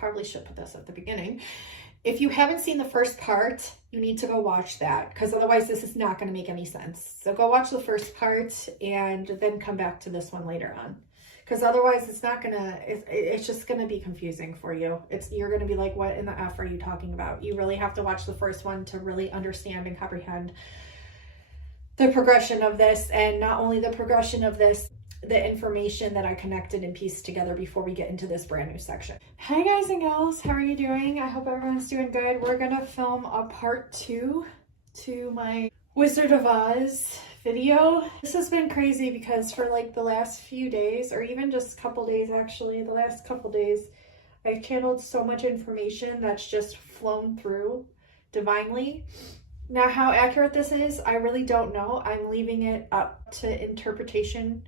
probably should put this at the beginning. If you haven't seen the first part, you need to go watch that, because otherwise this is not going to make any sense. So go watch the first part and then come back to this one later on, because otherwise it's not going to, it's just going to be confusing for you. You're going to be like, what in the F are you talking about? You really have to watch the first one to really understand and comprehend the progression of this, and not only the progression of this, the information that I connected and pieced together before we get into this brand new section. Hi guys and gals, how are you doing? I hope everyone's doing good. We're gonna film a part 2 to my Wizard of Oz video. This has been crazy because for like the last few days, or even just a couple days actually, the last couple days, I've channeled so much information that's just flown through divinely. Now, how accurate this is, I really don't know. I'm leaving it up to interpretation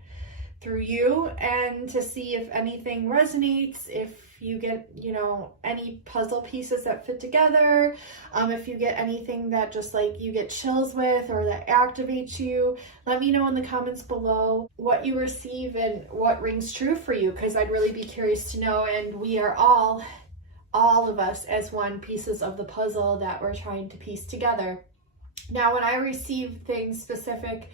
through you and to see if anything resonates, if you get, you know, any puzzle pieces that fit together, if you get anything that just like you get chills with or that activates you. Let me know in the comments below what you receive and what rings true for you, because I'd really be curious to know. And we are all of us as one, pieces of the puzzle that we're trying to piece together. Now, when I receive things specific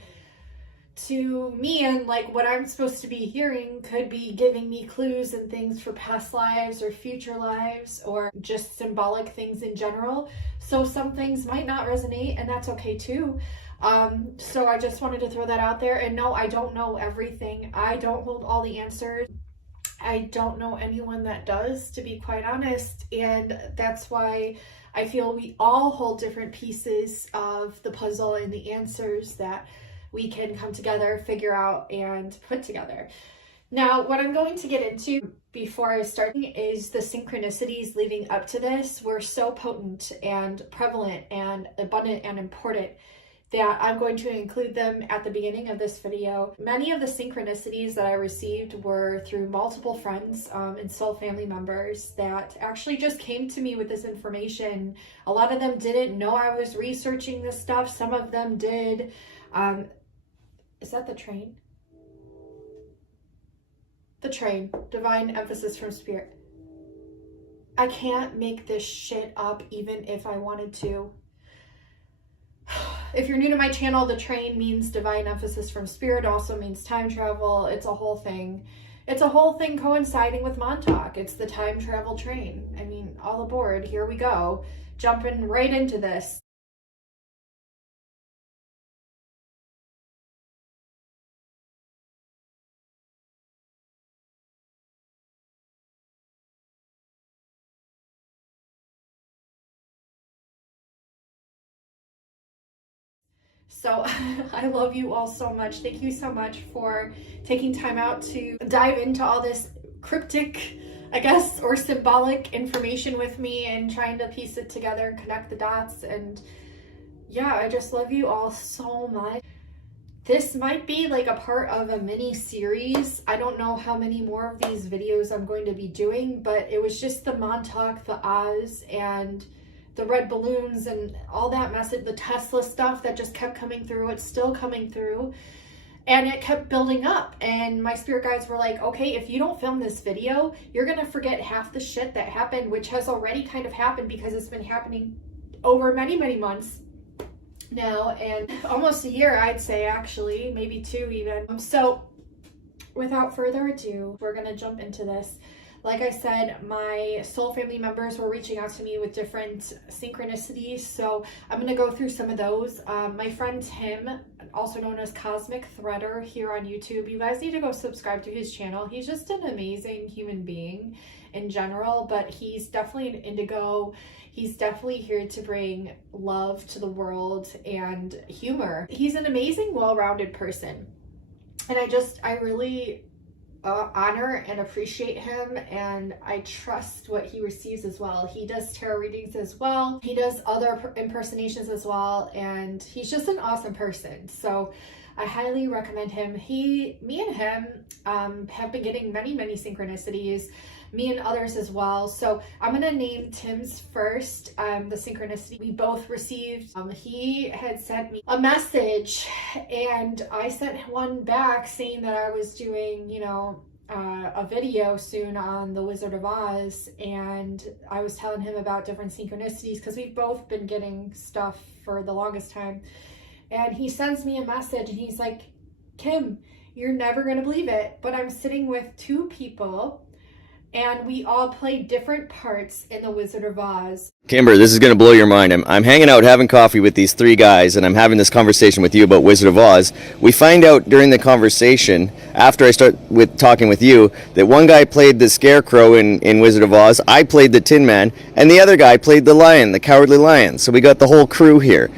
to me and like what I'm supposed to be hearing could be giving me clues and things for past lives or future lives, or just symbolic things in general. So some things might not resonate, and that's okay too. So I just wanted to throw that out there. And no, I don't know everything. I don't hold all the answers. I don't know anyone that does, to be quite honest. And that's why I feel we all hold different pieces of the puzzle and the answers that we can come together, figure out, and put together. Now, what I'm going to get into before I start is the synchronicities leading up to this were so potent and prevalent and abundant and important that I'm going to include them at the beginning of this video. Many of the synchronicities that I received were through multiple friends and soul family members that actually just came to me with this information. A lot of them didn't know I was researching this stuff. Some of them did. Is that the train? The train. Divine emphasis from spirit. I can't make this shit up even if I wanted to. If you're new to my channel, the train means divine emphasis from spirit, also means time travel. It's a whole thing. It's a whole thing coinciding with Montauk. It's the time travel train. I mean, all aboard. Here we go. Jumping right into this. So I love you all so much. Thank you so much for taking time out to dive into all this cryptic, I guess, or symbolic information with me and trying to piece it together and connect the dots. And yeah, I just love you all so much. This might be like a part of a mini series. I don't know how many more of these videos I'm going to be doing, but it was just the Montauk, the Oz, and the red balloons and all that message, the Tesla stuff that just kept coming through. It's still coming through, and it kept building up. And my spirit guides were like, okay, if you don't film this video, you're gonna forget half the shit that happened, which has already kind of happened because it's been happening over many months now, and almost a year, I'd say, actually, maybe 2 even. So without further ado, we're gonna jump into this. Like I said, my soul family members were reaching out to me with different synchronicities, so I'm going to go through some of those. My friend Tim, also known as Cosmic Threader here on YouTube, you guys need to go subscribe to his channel. He's just an amazing human being in general, but he's definitely an indigo. He's definitely here to bring love to the world and humor. He's an amazing, well-rounded person, and I really honor and appreciate him, and I trust what he receives as well. He does tarot readings as well. He does other impersonations as well, and he's just an awesome person. So I highly recommend him. Me and him have been getting many synchronicities, me and others as well. So I'm gonna name Tim's first, the synchronicity we both received. He had sent me a message, and I sent one back saying that I was doing, you know, a video soon on the Wizard of Oz, and I was telling him about different synchronicities because we've both been getting stuff for the longest time. And he sends me a message and he's like, Kim, you're never going to believe it, but I'm sitting with two people and we all play different parts in the Wizard of Oz. Kimber, this is going to blow your mind. I'm hanging out having coffee with these three guys, and I'm having this conversation with you about Wizard of Oz. We find out during the conversation, after I start with talking with you, that one guy played the Scarecrow in Wizard of Oz, I played the Tin Man, and the other guy played the Lion, the Cowardly Lion. So we got the whole crew here.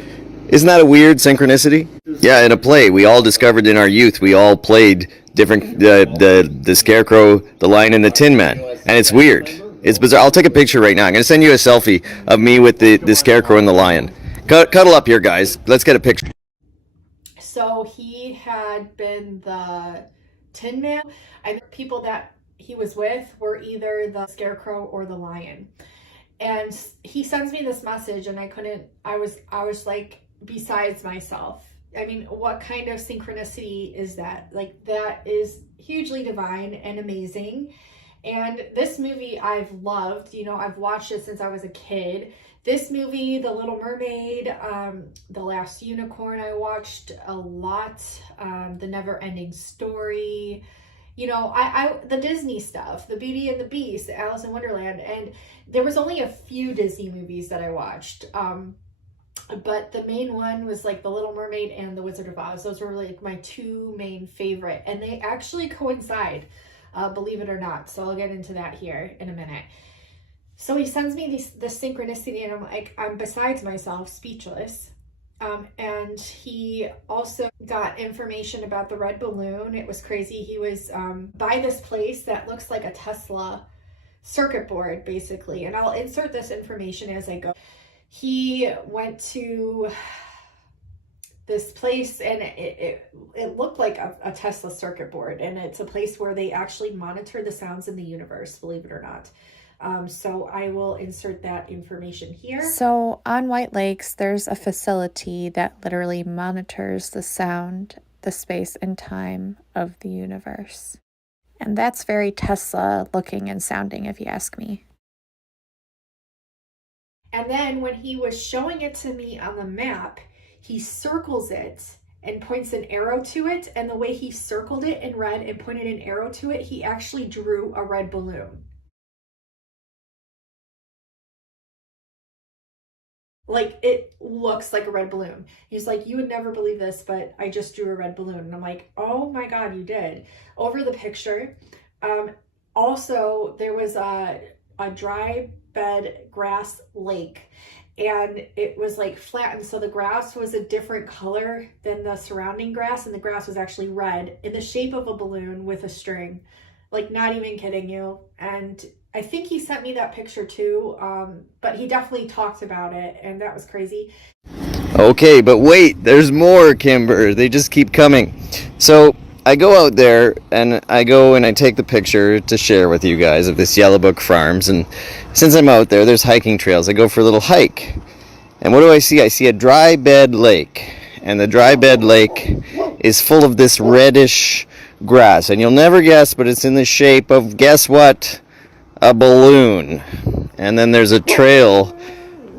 Isn't that a weird synchronicity? Yeah, in a play we all discovered in our youth, we all played different the Scarecrow, the Lion, and the Tin Man, and it's weird. It's bizarre. I'll take a picture right now. I'm going to send you a selfie of me with the Scarecrow and the Lion. Cuddle up here, guys. Let's get a picture. So he had been the Tin Man. I think people that he was with were either the Scarecrow or the Lion. And he sends me this message and I was like besides myself. I mean, what kind of synchronicity is that? Like, that is hugely divine and amazing. And this movie I've loved. You know, I've watched it since I was a kid. This movie, The Little Mermaid, The Last Unicorn, I watched a lot. The Never Ending Story. You know, the Disney stuff, The Beauty and the Beast, Alice in Wonderland. And there was only a few Disney movies that I watched. But the main one was like The Little Mermaid and The Wizard of Oz. Those were like my two main favorite. And they actually coincide, believe it or not. So I'll get into that here in a minute. So he sends me this synchronicity and I'm like, I'm besides myself, speechless. And he also got information about the red balloon. It was crazy. He was by this place that looks like a Tesla circuit board, basically. And I'll insert this information as I go. He went to this place and it looked like a Tesla circuit board. And it's a place where they actually monitor the sounds in the universe, believe it or not. So I will insert that information here. So on White Lakes, there's a facility that literally monitors the sound, the space and time of the universe. And that's very Tesla looking and sounding, if you ask me. And then when he was showing it to me on the map, he circles it and points an arrow to it. And the way he circled it in red and pointed an arrow to it, he actually drew a red balloon. Like, it looks like a red balloon. He's like, you would never believe this, but I just drew a red balloon. And I'm like, oh my God, you did. Over the picture. Also, there was a dry bed grass lake and it was like flattened. So the grass was a different color than the surrounding grass. And the grass was actually red in the shape of a balloon with a string. Like, not even kidding you. And I think he sent me that picture too, but he definitely talked about it, and that was crazy. Okay, but wait, there's more, Kimber. They just keep coming. So I go out there, and I take the picture to share with you guys of this Yellowbook Farms, and since I'm out there, there's hiking trails. I go for a little hike, and what do I see? I see a dry bed lake, and the dry bed lake is full of this reddish grass, and you'll never guess, but it's in the shape of, guess what? A balloon. And then there's a trail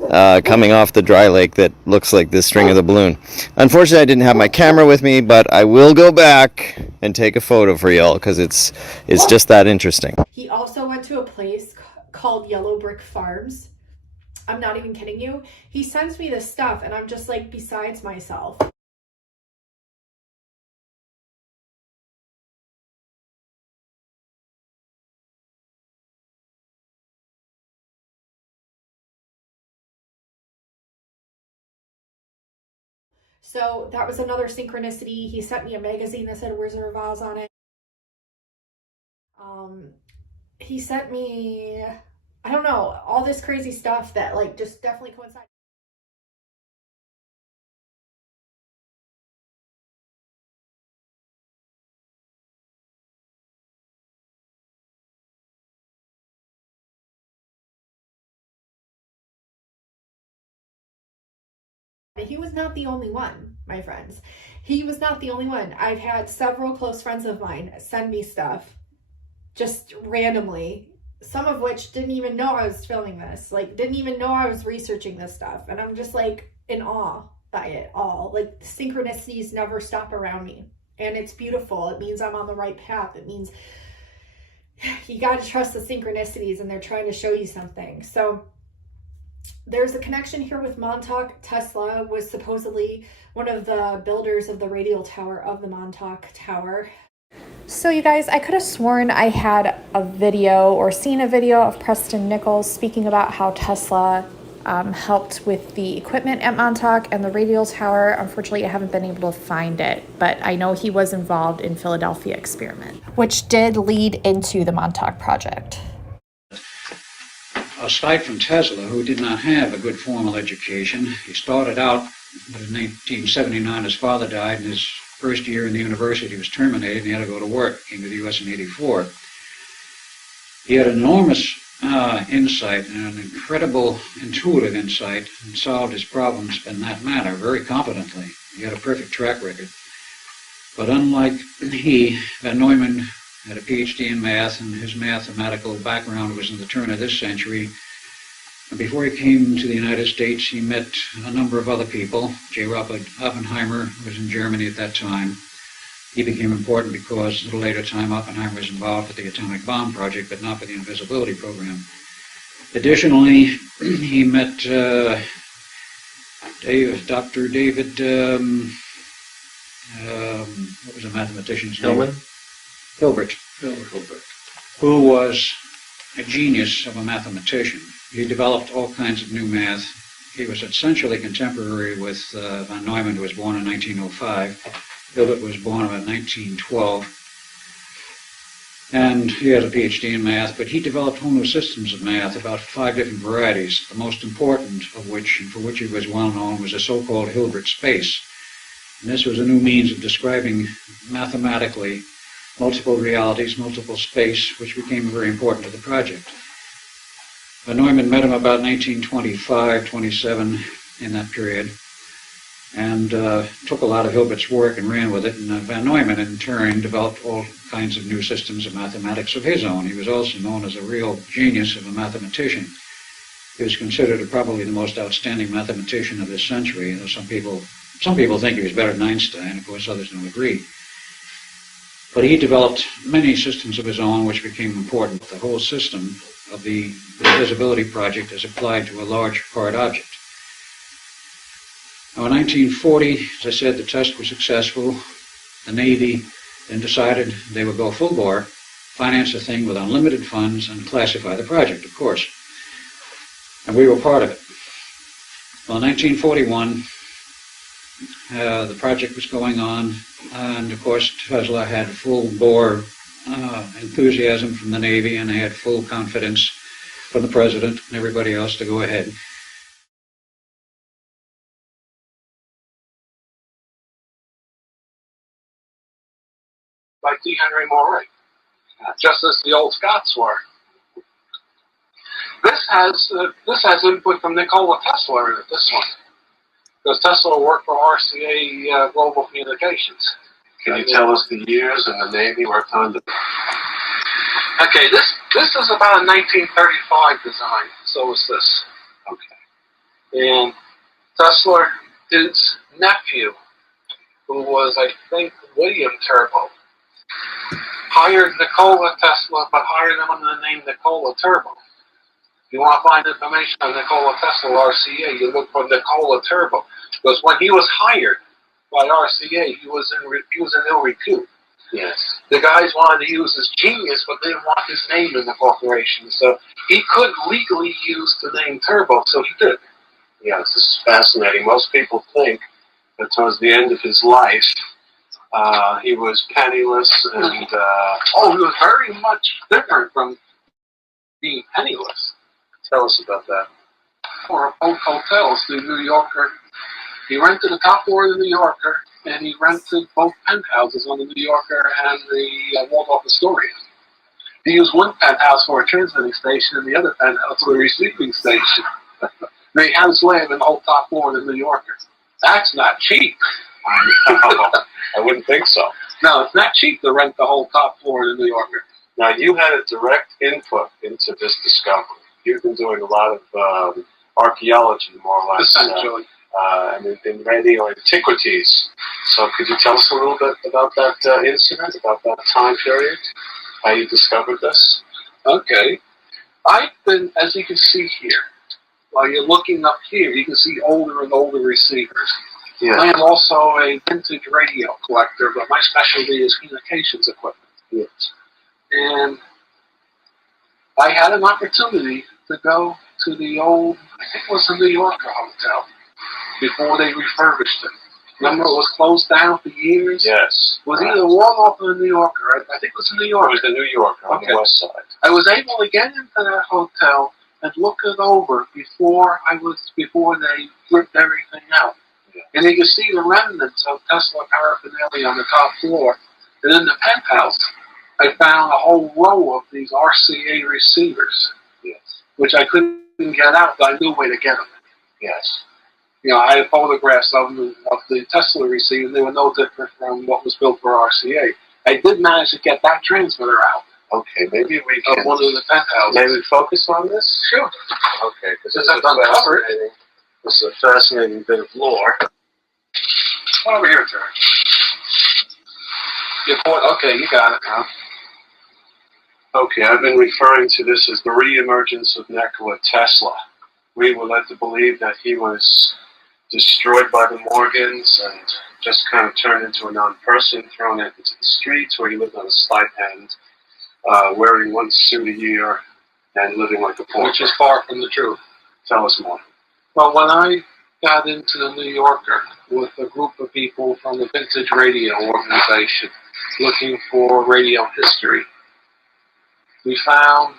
coming off the dry lake that looks like the string of the balloon. Unfortunately, I didn't have my camera with me, but I will go back and take a photo for y'all because it's just that interesting. He also went to a place called Yellowbrick Farms. I'm not even kidding you. He sends me this stuff and I'm just like besides myself. So that was another synchronicity. He sent me a magazine that said Wizard of Oz on it. He sent me, I don't know, all this crazy stuff that like just definitely coincided. He was not the only one, my friends. He was not the only one. I've had several close friends of mine send me stuff just randomly, some of which didn't even know I was filming this, like didn't even know I was researching this stuff. And I'm just like in awe by it all. Like synchronicities never stop around me. And it's beautiful. It means I'm on the right path. It means you got to trust the synchronicities and they're trying to show you something. So there's a connection here with Montauk. Tesla was supposedly one of the builders of the radial tower of the Montauk Tower. So you guys, I could have sworn I had a video or seen a video of Preston Nichols speaking about how Tesla helped with the equipment at Montauk and the radial tower. Unfortunately, I haven't been able to find it, but I know he was involved in Philadelphia experiment, which did lead into the Montauk project. Aside from Tesla, who did not have a good formal education, he started out in 1979. His father died, and his first year in the university was terminated, and he had to go to work. Came to the U.S. in '84. He had enormous insight and an incredible intuitive insight, and solved his problems in that manner very competently. He had a perfect track record. But unlike Van Neumann had a PhD in math, and his mathematical background was in the turn of this century. And before he came to the United States, he met a number of other people. J. Robert Oppenheimer was in Germany at that time. He became important because a little later time Oppenheimer was involved with the atomic bomb project, but not with the invisibility program. Additionally, he met Dr. David, what was the mathematician's name? Hilbert, who was a genius of a mathematician. He developed all kinds of new math. He was essentially contemporary with Van Neumann, who was born in 1905. Hilbert was born about 1912. And he has a PhD in math, but he developed whole new systems of math, about 5 different varieties, the most important of which, and for which he was well known, was the so-called Hilbert space. And this was a new means of describing mathematically multiple realities, multiple space, which became very important to the project. Van Neumann met him about 1925, 27, in that period, and took a lot of Hilbert's work and ran with it. And Van Neumann, in turn, developed all kinds of new systems of mathematics of his own. He was also known as a real genius of a mathematician. He was considered probably the most outstanding mathematician of this century. Some people think he was better than Einstein. Of course, others don't agree. But he developed many systems of his own which became important. The whole system of the visibility project is applied to a large part object. Now in 1940, as I said, the test was successful. The Navy then decided they would go full bore, finance the thing with unlimited funds, and classify the project, of course. And we were part of it. Well, in 1941, the project was going on, and of course Tesla had full-bore enthusiasm from the Navy, and they had full confidence from the President and everybody else to go ahead. By T. Henry Moray, just as the old Scots were. This has input from Nikola Tesla in it, this one. Because Tesla worked for RCA Global Communications. Can you tell us the years and the Navy worked on the... Okay, this is about a 1935 design. So is this. Okay. And Tesla's nephew, who was, I think, William Turbo, hired Nikola Tesla, but hired him under the name Nikola Turbo. If you want to find information on Nikola Tesla RCA, you look for Nikola Turbo. Because when he was hired by RCA, he was in ill repute. Yes. The guys wanted to use his genius, but they didn't want his name in the corporation. So he couldn't legally use the name Turbo, so he did. Yeah, this is fascinating. Most people think that towards the end of his life, he was penniless and... he was very much different from being penniless. Tell us about that. For both hotels, the New Yorker. He rented the top floor of the New Yorker, and he rented both penthouses on the New Yorker and the Waldorf Astoria. He used one penthouse for a transmitting station and the other penthouse for a receiving station. They had his land in the whole top floor of the New Yorker. That's not cheap. I wouldn't think so. No, it's not cheap to rent the whole top floor of the New Yorker. Now, you had a direct input into this discovery. You've been doing a lot of archaeology, more or less, Essentially. and in radio antiquities. So could you tell us a little bit about that incident, about that time period, how you discovered this? Okay. I've been, as you can see here, while you're looking up here, you can see older and older receivers. Yeah. I am also a vintage radio collector, but my specialty is communications equipment. Yes. And I had an opportunity to go to the old, I think it was the New Yorker hotel, before they refurbished it. Remember, it was closed down for years? Yes. It was either Waldorf or the New Yorker. I think it was the New Yorker. It was the New Yorker on the west side. I was able to get into that hotel and look it over before they ripped everything out. Yeah. And you can see the remnants of Tesla paraphernalia on the top floor. And in the penthouse, I found a whole row of these RCA receivers, Yes. which I couldn't get out, but I knew where to get them. Yes. You know, I had photographs of the Tesla receiver, and they were no different from what was built for RCA. I did manage to get that transmitter out. Okay, maybe we Of can. one of the penthouses. Maybe focus on this? Sure. Okay, because this Since is I've uncovered fascinating. This is a fascinating bit of lore. Come over here, Terry. Okay, you got it now. Okay, I've been referring to this as the re-emergence of Nikola Tesla. We were led to believe that he was destroyed by the Morgans and just kind of turned into a non-person, thrown into the streets where he lived on a stipend, wearing one suit a year and living like a pauper. Which is far from the truth. Tell us more. Well, when I got into the New Yorker with a group of people from the Vintage Radio organization looking for radio history, we found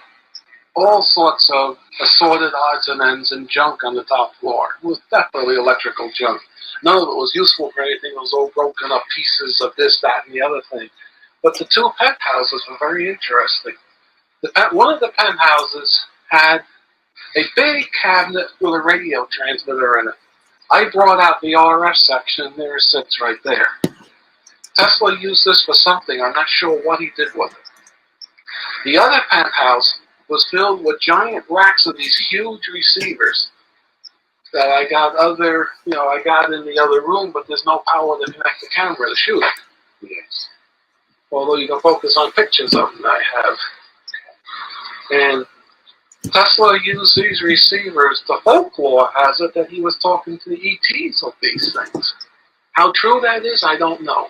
all sorts of assorted odds and ends and junk on the top floor. It was definitely electrical junk. None of it was useful for anything. It was all broken up pieces of this, that, and the other thing. But the two penthouses were very interesting. One of the penthouses had a big cabinet with a radio transmitter in it. I brought out the RF section, there it sits right there. Tesla used this for something, I'm not sure what he did with it. The other penthouse was filled with giant racks of these huge receivers that I got in the other room, but there's no power to connect the camera to shoot it. Yes. Although you can focus on pictures of them I have. And Tesla used these receivers. The folklore has it that he was talking to the ETs of these things. How true that is, I don't know.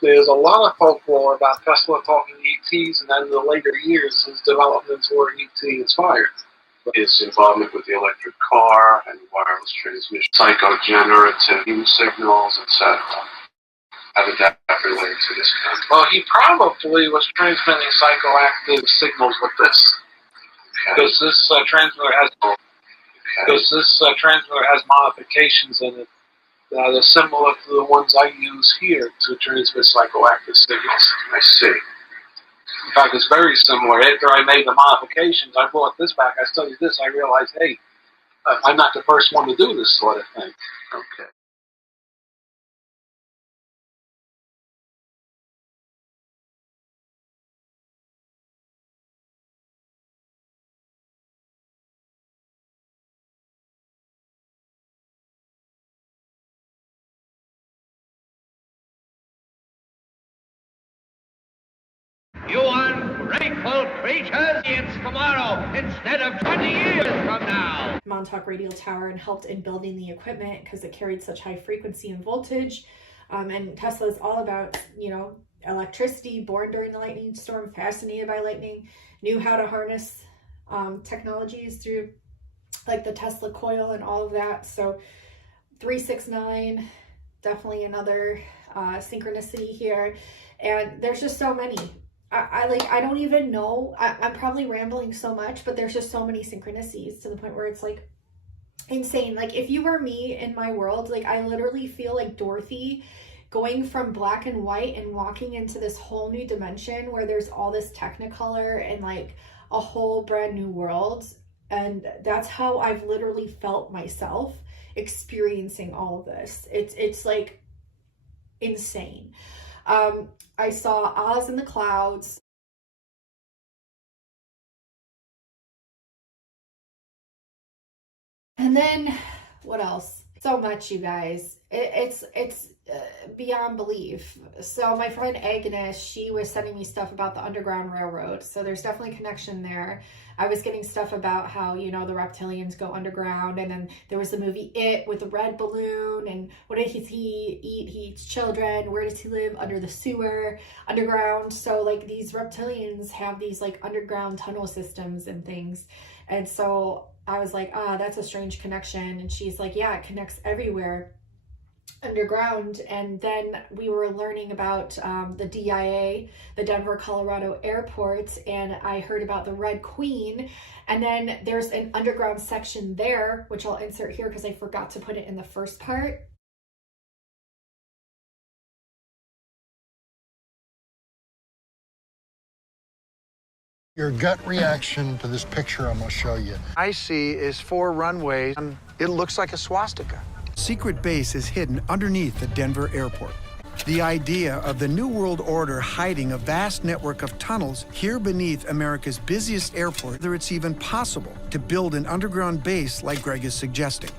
There's a lot of folklore about Tesla talking to ETs, and then in the later years, his developments were ET inspired. His involvement with the electric car and wireless transmission, psychogenerative signals, etc. How did that relate to this kind of? Well, he probably was transmitting psychoactive signals with this. Because this transmitter has modifications in it that are similar to the ones I use here to transmit psychoactive signals. I see. In fact, it's very similar. After I made the modifications, I brought this back, I studied this, I realized, hey, I'm not the first one to do this sort of thing. Okay. You ungrateful creatures, it's tomorrow instead of 20 years from now. Montauk radio tower and helped in building the equipment because it carried such high frequency and voltage. And Tesla is all about, electricity, born during the lightning storm, fascinated by lightning, knew how to harness technologies through like the Tesla coil and all of that. So 369, definitely another synchronicity here. And there's just so many. I don't even know. I'm probably rambling so much, but there's just so many synchronicities to the point where it's like insane. Like if you were me in my world, like I literally feel like Dorothy going from black and white and walking into this whole new dimension where there's all this technicolor and like a whole brand new world. And that's how I've literally felt myself experiencing all of this. It's like insane. I saw Oz in the clouds. And then what else? So much, you guys. It's beyond belief. So my friend Agnes, she was sending me stuff about the Underground Railroad. So there's definitely a connection there. I was getting stuff about how, you know, the reptilians go underground. And then there was the movie It with the red balloon. And what does he eat? He eats children. Where does he live? Under the sewer, underground. So like these reptilians have these like underground tunnel systems and things. And so I was like, that's a strange connection. And she's like, yeah, it connects everywhere underground. And then we were learning about the DIA, the Denver, Colorado airport, and I heard about the Red Queen. And then there's an underground section there, which I'll insert here because I forgot to put it in the first part. Your gut reaction to this picture I'm gonna show you. I see is 4 runways, and it looks like a swastika. Secret base is hidden underneath the Denver airport. The idea of the New World Order hiding a vast network of tunnels here beneath America's busiest airport, whether it's even possible to build an underground base like Greg is suggesting.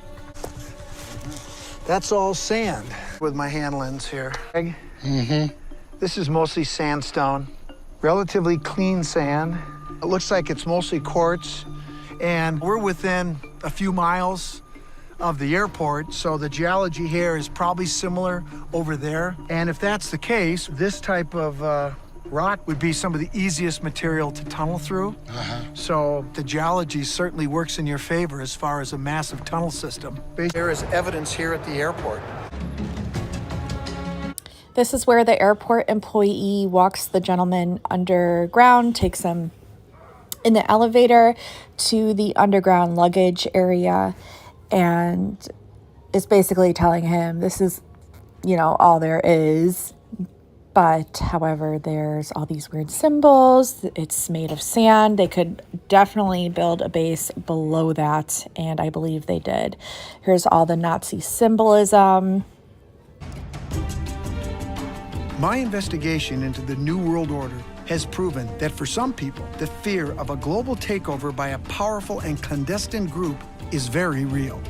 That's all sand with my hand lens here. Greg, this is mostly sandstone, relatively clean sand. It looks like it's mostly quartz, and we're within a few miles of the airport, so the geology here is probably similar over there. And if that's the case, this type of rock would be some of the easiest material to tunnel through. So the geology certainly works in your favor as far as a massive tunnel system. There is evidence here at the airport. This is where the airport employee walks the gentleman underground, takes him in the elevator to the underground luggage area, and is basically telling him this is, you know, all there is. But however, there's all these weird symbols. It's made of sand. They could definitely build a base below that, and I believe they did. Here's all the Nazi symbolism. My investigation into the New World Order has proven that for some people, the fear of a global takeover by a powerful and clandestine group is very real.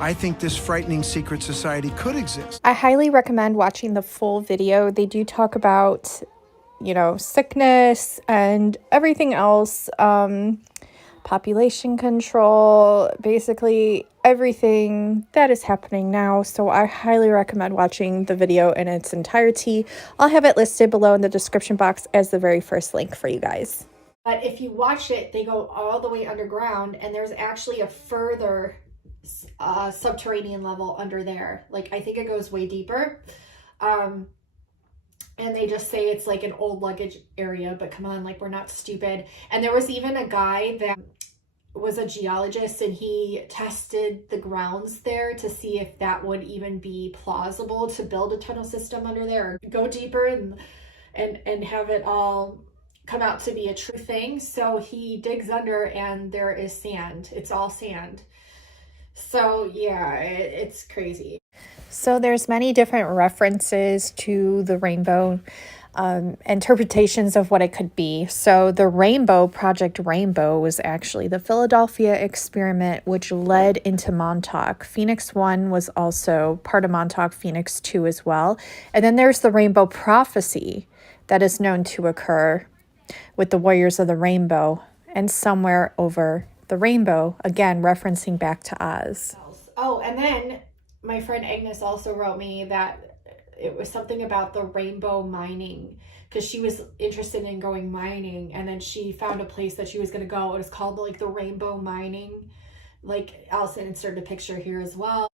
I think this frightening secret society could exist. I highly recommend watching the full video. They do talk about, you know, sickness and everything else, population control, basically everything that is happening now. So I highly recommend watching the video in its entirety. I'll have it listed below in the description box as the very first link for you guys. But if you watch it, they go all the way underground, and there's actually a further subterranean level under there. Like, I think it goes way deeper. And they just say it's like an old luggage area, but come on, like, we're not stupid. And there was even a guy that was a geologist, and he tested the grounds there to see if that would even be plausible to build a tunnel system under there, or go deeper and have it all come out to be a true thing. So he digs under, and there is sand. It's all sand. So yeah, it's crazy. So there's many different references to the rainbow, interpretations of what it could be. So the Rainbow, Project Rainbow, was actually the Philadelphia experiment, which led into Montauk. Phoenix 1 was also part of Montauk, Phoenix 2 as well. And then there's the Rainbow Prophecy that is known to occur with the Warriors of the Rainbow and Somewhere Over the Rainbow, again referencing back to Oz. Oh, and then my friend Agnes also wrote me that it was something about the rainbow mining, because she was interested in going mining, and then she found a place that she was going to go. It was called like the rainbow mining. Like, I'll insert a picture here as well.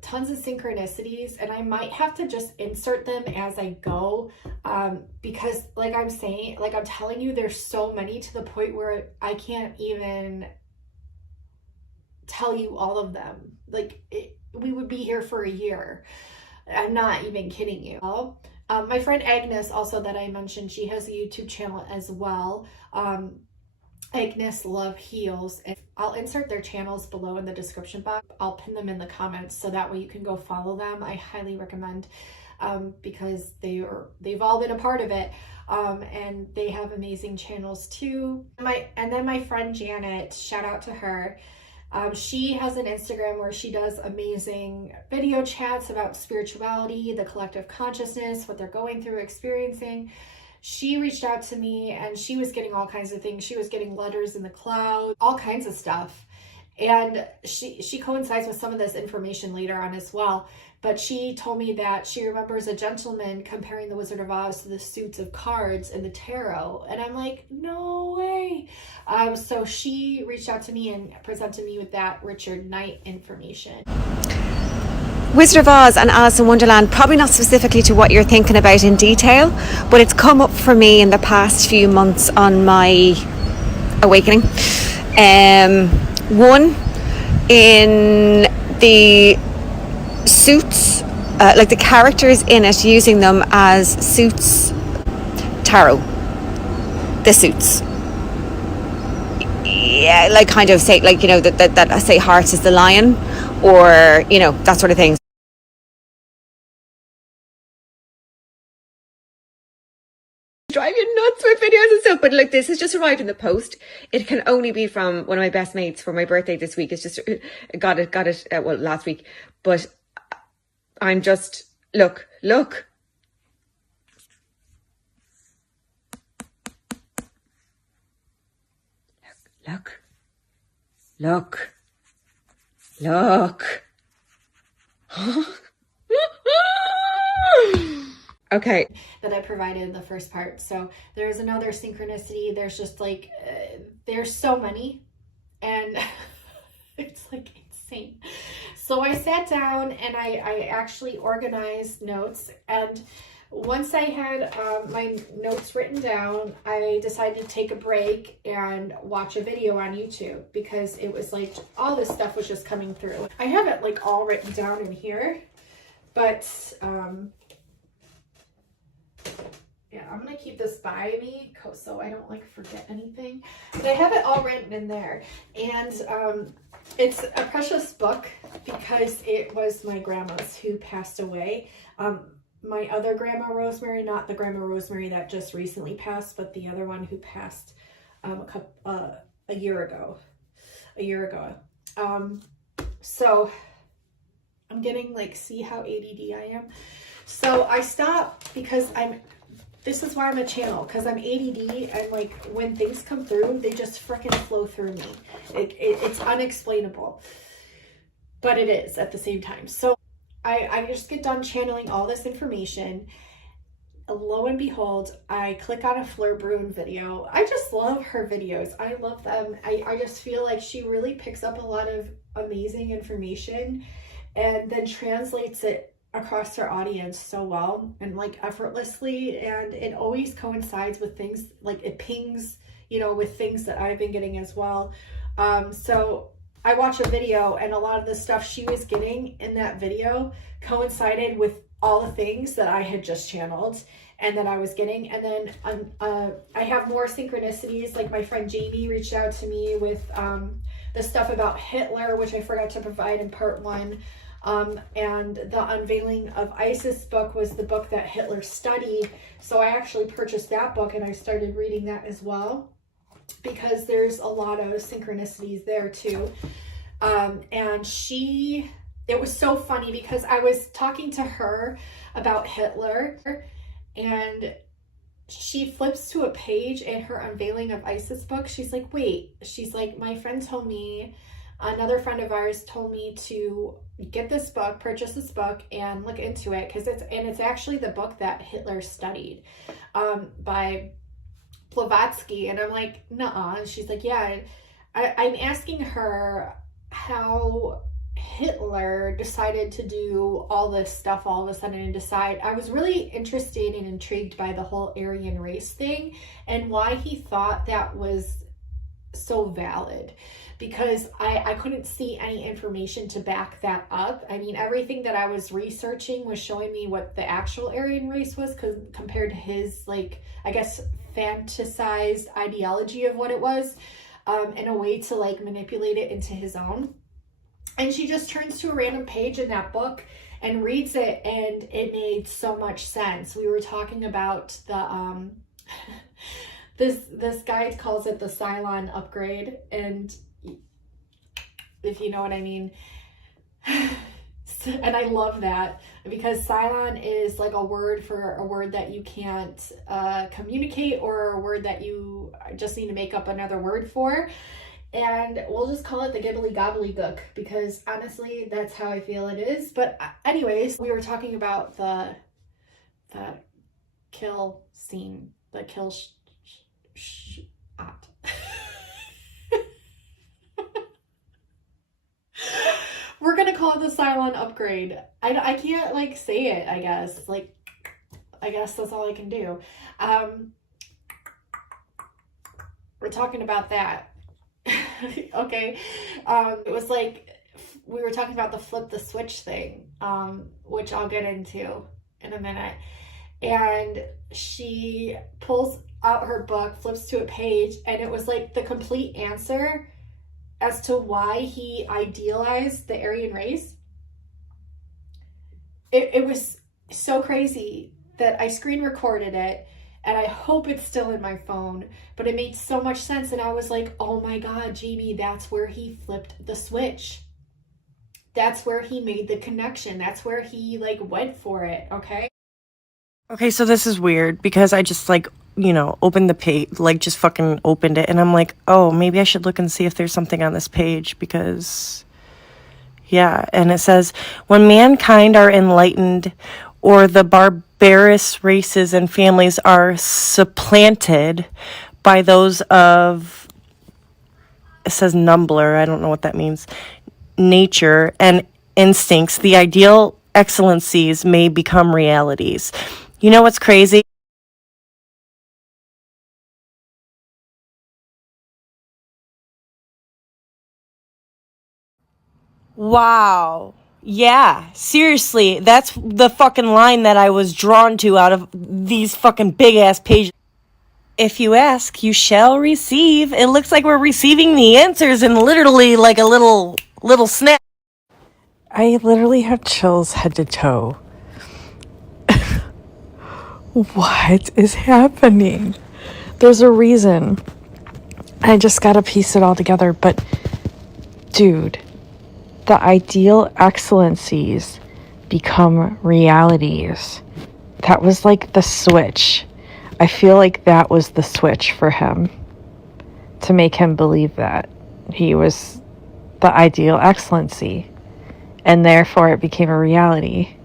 Tons of synchronicities, and I might have to just insert them as I go, because like I'm saying, like I'm telling you, there's so many to the point where I can't even tell you all of them. Like, we would be here for a year. I'm not even kidding you. My friend Agnes, also, that I mentioned, she has a YouTube channel as well. Agnes Love Heals, and I'll insert their channels below in the description box. I'll pin them in the comments so that way you can go follow them. I highly recommend, because they've all been a part of it, and they have amazing channels too. And then my friend Janet, shout out to her. She has an Instagram where she does amazing video chats about spirituality, the collective consciousness, what they're going through, experiencing. She reached out to me and she was getting all kinds of things. She was getting letters in the cloud, all kinds of stuff. And she coincides with some of this information later on as well. But she told me that she remembers a gentleman comparing the Wizard of Oz to the suits of cards in the tarot. And I'm like, no way. So she reached out to me and presented me with that Richard Knight information. Wizard of Oz and Alice in Wonderland, probably not specifically to what you're thinking about in detail, but it's come up for me in the past few months on my awakening. One, in the suits, like the characters in it, using them as suits. Tarot, the suits. Yeah, like kind of say, like, you know, that say hearts is the lion, or, you know, that sort of thing. Drive you nuts with videos and stuff, but like, this has just arrived in the post. It can only be from one of my best mates for my birthday this week. It's just got it well, last week, but I'm just look look okay, that I provided in the first part. So there's another synchronicity. There's just like there's so many, and it's like insane. So I sat down and I actually organized notes, and once I had my notes written down, I decided to take a break and watch a video on YouTube, because it was like all this stuff was just coming through. I have it like all written down in here, but yeah, I'm gonna keep this by me so I don't like forget anything. But I have it all written in there, and it's a precious book because it was my grandma's who passed away. My other grandma Rosemary, not the grandma Rosemary that just recently passed, but the other one who passed a year ago. So I'm getting like, see how ADD I am. So I stopped because this is why I'm a channel, because I'm ADD, and like when things come through, they just freaking flow through me. It's unexplainable, but it is at the same time. So I just get done channeling all this information. Lo and behold, I click on a Fleur Brune video. I just love her videos. I love them. I just feel like she really picks up a lot of amazing information and then translates it across her audience so well and like effortlessly, and it always coincides with things, like it pings, you know, with things that I've been getting as well. So I watched a video, and a lot of the stuff she was getting in that video coincided with all the things that I had just channeled and that I was getting. And then I have more synchronicities. Like my friend Jamie reached out to me with the stuff about Hitler, which I forgot to provide in part 1. And the Unveiling of Isis book was the book that Hitler studied. So I actually purchased that book and I started reading that as well, because there's a lot of synchronicities there too. And it was so funny because I was talking to her about Hitler, and she flips to a page in her Unveiling of Isis book. She's like, wait, she's like, my friend told me, another friend of ours told me to get this book, purchase this book, and look into it, because it's actually the book that Hitler studied, by Blavatsky. And I'm like, nuh-uh. And she's like, yeah. I'm asking her how Hitler decided to do all this stuff all of a sudden and decide. I was really interested and intrigued by the whole Aryan race thing and why he thought that was so valid, because I couldn't see any information to back that up. I mean, everything that I was researching was showing me what the actual Aryan race was, compared to his, like, I guess, fantasized ideology of what it was, in a way to like manipulate it into his own. And she just turns to a random page in that book and reads it, and it made so much sense. We were talking about the this guy calls it the Cylon upgrade, and if you know what I mean. And I love that, because Cylon is like a word for a word that you can't communicate, or a word that you just need to make up another word for. And we'll just call it the gibbly gobbledygook, because honestly, that's how I feel it is. But anyways, we were talking about the kill scene, the kill shot. We're gonna call it the Cylon upgrade. I can't like say it, I guess. Like, I guess that's all I can do. We're talking about that. Okay. It was like, we were talking about the flip the switch thing, which I'll get into in a minute. And she pulls out her book, flips to a page, and it was like the complete answer as to why he idealized the Aryan race. It was so crazy that I screen recorded it, and I hope it's still in my phone, but it made so much sense. And I was like, oh my God, Jamie, that's where he flipped the switch. That's where he made the connection. That's where he like went for it. Okay. Okay, so this is weird, because I just like, you know, opened the page, like just fucking opened it, and I'm like, oh, maybe I should look and see if there's something on this page, because yeah. And it says, when mankind are enlightened, or the barbarous races and families are supplanted by those of, it says numbler, I don't know what that means, nature and instincts, the ideal excellencies may become realities. You know what's crazy? Wow. Yeah, seriously, that's the fucking line that I was drawn to out of these fucking big ass pages. If you ask, you shall receive. It looks like we're receiving the answers in literally like a little snap. I literally have chills head to toe. What is happening? There's a reason. I just gotta piece it all together, but dude, the ideal excellencies become realities. That was like the switch. I feel like that was the switch for him, to make him believe that he was the ideal excellency, and therefore it became a reality.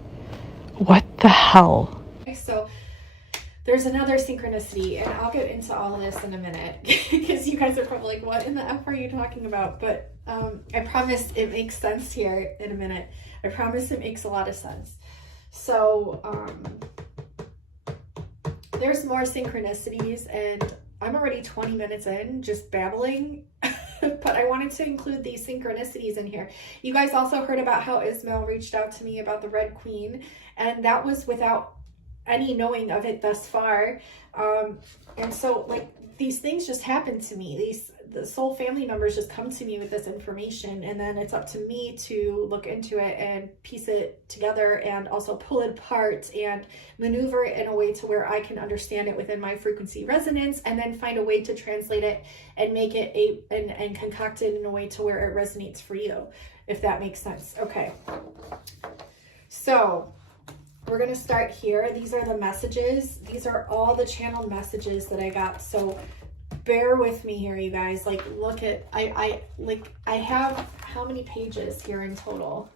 What the hell? So there's another synchronicity, and I'll get into all of this in a minute, because you guys are probably like, what in the F are you talking about? But I promise it makes sense here in a minute. I promise it makes a lot of sense. So there's more synchronicities, and I'm already 20 minutes in just babbling, but I wanted to include these synchronicities in here. You guys also heard about how Ismail reached out to me about the Red Queen, and that was without any knowing of it thus far. And so like these things just happen to me. The soul family members just come to me with this information, and then it's up to me to look into it and piece it together, and also pull it apart and maneuver it in a way to where I can understand it within my frequency resonance, and then find a way to translate it and make it and concoct it in a way to where it resonates for you, if that makes sense. Okay, so we're going to start here. These are the messages. These are all the channeled messages that I got. So bear with me here, you guys. Like, look at, I have how many pages here in total?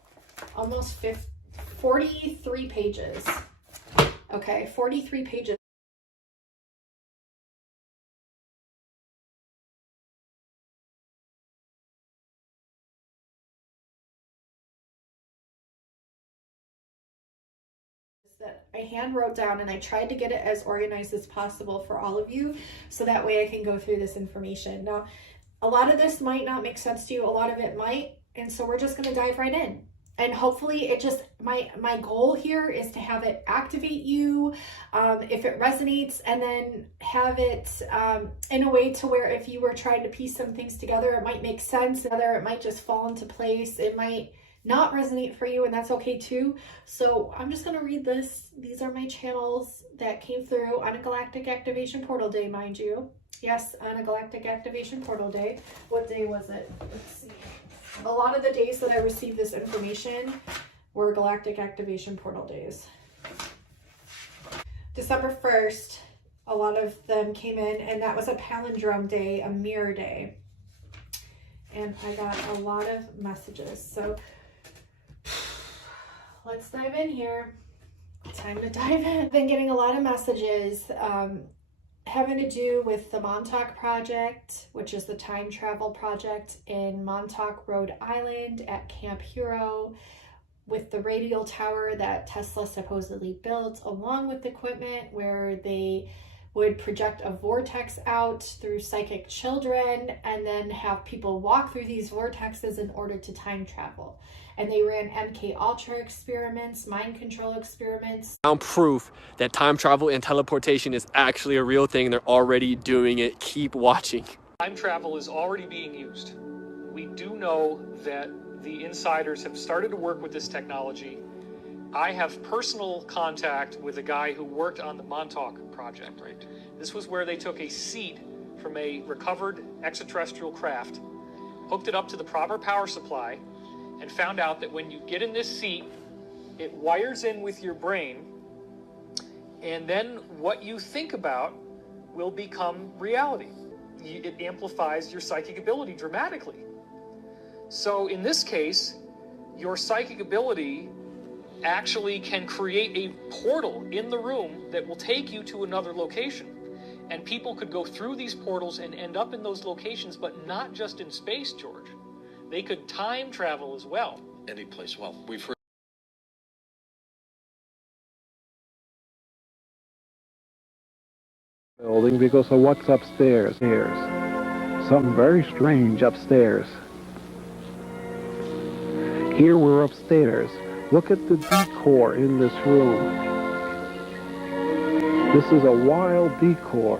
Almost 43 pages. Okay, 43 pages. That I hand wrote down, and I tried to get it as organized as possible for all of you, so that way I can go through this information. Now, a lot of this might not make sense to you, a lot of it might, and so we're just going to dive right in. And hopefully it just, my goal here is to have it activate you, if it resonates, and then have it in a way to where if you were trying to piece some things together, it might make sense, whether it might just fall into place, it might not resonate for you, and that's okay too. So I'm just going to read this. These are my channels that came through on a galactic activation portal day, mind you. Yes, on a galactic activation portal day. What day was it? Let's see. A lot of the days that I received this information were galactic activation portal days. December 1st, a lot of them came in, and that was a palindrome day, a mirror day. And I got a lot of messages. So let's dive in here. Time to dive in. I've been getting a lot of messages having to do with the Montauk project, which is the time travel project in Montauk, Rhode Island at Camp Hero, with the radial tower that Tesla supposedly built, along with equipment where they would project a vortex out through psychic children and then have people walk through these vortexes in order to time travel. And they ran MK Ultra experiments, mind control experiments. Found proof that time travel and teleportation is actually a real thing. They're already doing it. Keep watching. Time travel is already being used. We do know that the insiders have started to work with this technology. I have personal contact with a guy who worked on the Montauk project. Right. This was where they took a seed from a recovered extraterrestrial craft, hooked it up to the proper power supply, and found out that when you get in this seat, it wires in with your brain, and then what you think about will become reality. It amplifies your psychic ability dramatically. So in this case, your psychic ability actually can create a portal in the room that will take you to another location. And people could go through these portals and end up in those locations, but not just in space, George. They could time travel as well. Any place. Well, we've heard building because of what's upstairs. Something very strange upstairs. Here we're upstairs. Look at the decor in this room. This is a wild decor.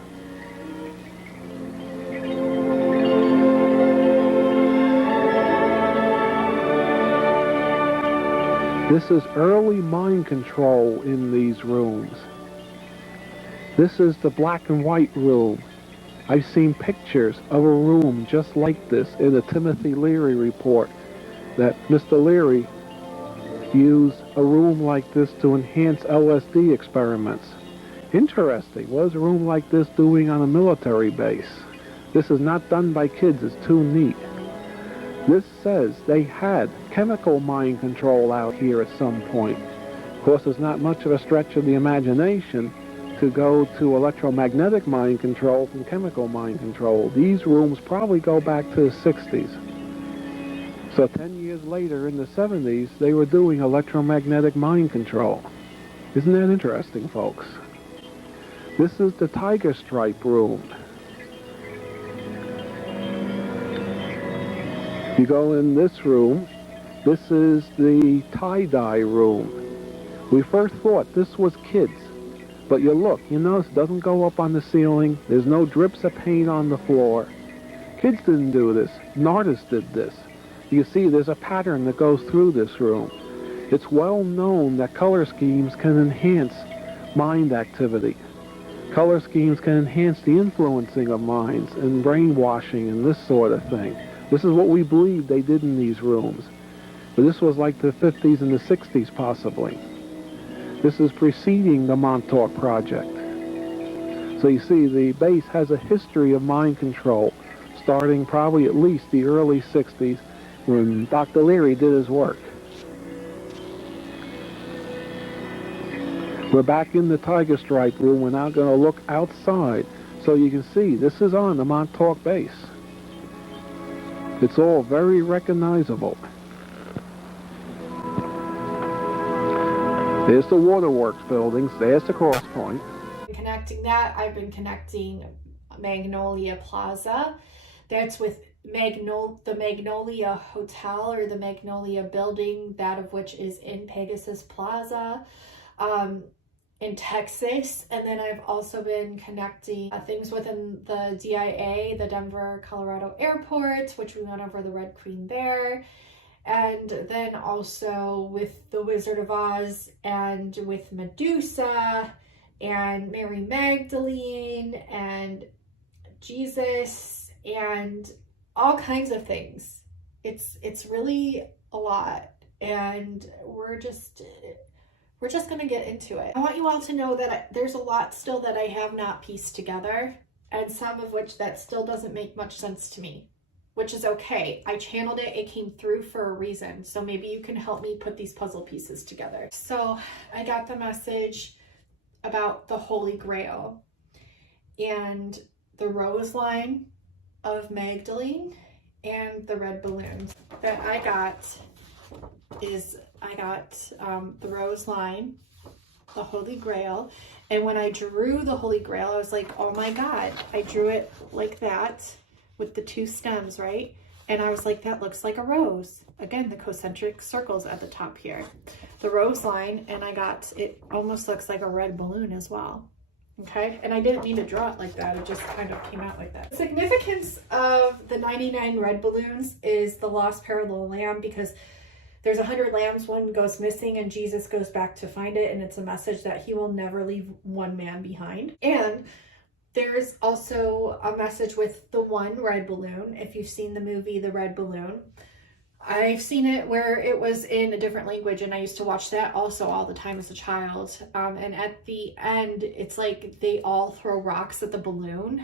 This is early mind control in these rooms. This is the black and white room. I've seen pictures of a room just like this in the Timothy Leary report, that Mr. Leary used a room like this to enhance LSD experiments. Interesting. What is a room like this doing on a military base? This is not done by kids. It's too neat. This says they had chemical mind control out here at some point. Of course, it's not much of a stretch of the imagination to go to electromagnetic mind control from chemical mind control. These rooms probably go back to the 60s. So 10 years later, in the 70s, they were doing electromagnetic mind control. Isn't that interesting, folks? This is the tiger stripe room. You go in this room, this is the tie-dye room. We first thought this was kids, but you look, you notice it doesn't go up on the ceiling, there's no drips of paint on the floor. Kids didn't do this, an artist did this. You see there's a pattern that goes through this room. It's well known that color schemes can enhance mind activity. Color schemes can enhance the influencing of minds and brainwashing and this sort of thing. This is what we believe they did in these rooms. But this was like the 50s and the 60s possibly. This is preceding the Montauk project. So you see the base has a history of mind control starting probably at least the early 60s when Dr. Leary did his work. We're back in the tiger stripe room. We're now going to look outside so you can see this is on the Montauk base. It's all very recognizable. There's the waterworks buildings. There's the cross point. Connecting that, I've been connecting Magnolia Plaza. That's with the Magnolia Hotel or the Magnolia Building, that of which is in Pegasus Plaza in Texas. And then I've also been connecting things within the DIA, the Denver, Colorado Airport, which we went over the Red Queen there. And then also with the Wizard of Oz and with Medusa and Mary Magdalene and Jesus and all kinds of things. It's really a lot, and we're just gonna get into it. I want you all to know that there's a lot still that I have not pieced together, and some of which that still doesn't make much sense to me, which is okay. I channeled it, it came through for a reason, so maybe you can help me put these puzzle pieces together. So I got the message about the Holy Grail, and the rose line of Magdalene and the red balloons that I got is the rose line, the Holy Grail. And when I drew the Holy Grail, I was like, oh my God, I drew it like that with the two stems, right? And I was like, that looks like a rose. Again, the concentric circles at the top here. The rose line, and it almost looks like a red balloon as well. Okay, and I didn't mean to draw it like that, it just kind of came out like that. The significance of the 99 red balloons is the lost parallel lamb, because there's 100 lambs, one goes missing, and Jesus goes back to find it, and it's a message that he will never leave one man behind. And there's also a message with the one red balloon. If you've seen the movie The Red Balloon, I've seen it where it was in a different language, and I used to watch that also all the time as a child. And at the end, it's like they all throw rocks at the balloon.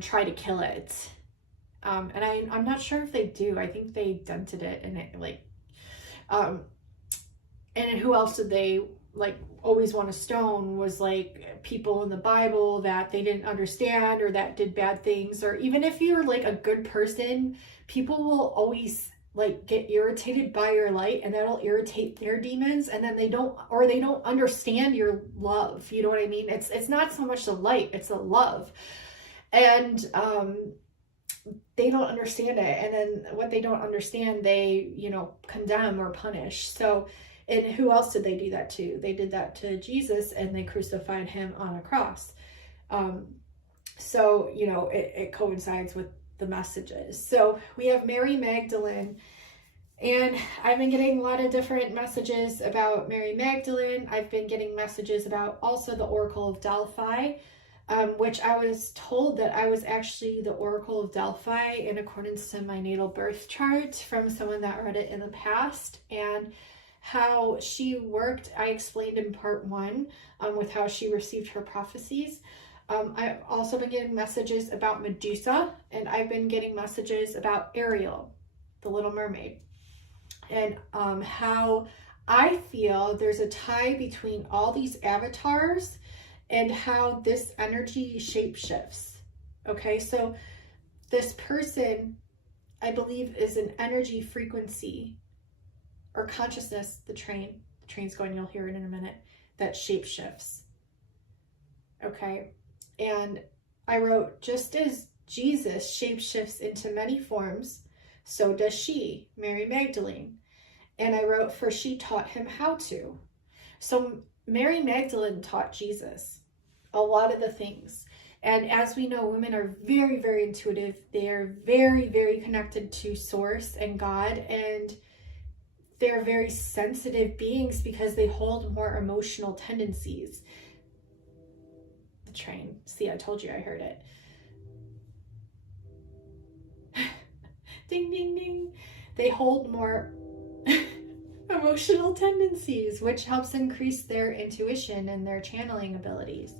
Try to kill it. And I'm not sure if they do. I think they dented it, and it like and who else did they like always want to stone was like people in the Bible that they didn't understand or that did bad things. Or even if you're like a good person, people will always like get irritated by your light, and that'll irritate their demons, and then they don't understand your love. You know what I mean? It's not so much the light, it's the love. And they don't understand it, and then what they don't understand, they condemn or punish. So, and who else did they do that to? They did that to Jesus, and they crucified him on a cross. So it coincides with the messages. So we have Mary Magdalene, and I've been getting a lot of different messages about Mary Magdalene. I've been getting messages about also the Oracle of Delphi, which I was told that I was actually the Oracle of Delphi in accordance to my natal birth chart from someone that read it in the past. And how she worked. I explained in part 1 with how she received her prophecies. I've also been getting messages about Medusa, and I've been getting messages about Ariel, the Little Mermaid, and how I feel there's a tie between all these avatars and how this energy shapeshifts. Okay, so this person, I believe, is an energy frequency or consciousness, the train's going, you'll hear it in a minute, that shapeshifts. Okay, and I wrote, just as Jesus shapeshifts into many forms, so does she, Mary Magdalene. And I wrote, for she taught him how to. So Mary Magdalene taught Jesus a lot of the things. And as we know, women are very, very intuitive. They are very, very connected to source and God. And they're very sensitive beings because they hold more emotional tendencies. The train. See, I told you I heard it. Ding, ding, ding. They hold more emotional tendencies, which helps increase their intuition and their channeling abilities.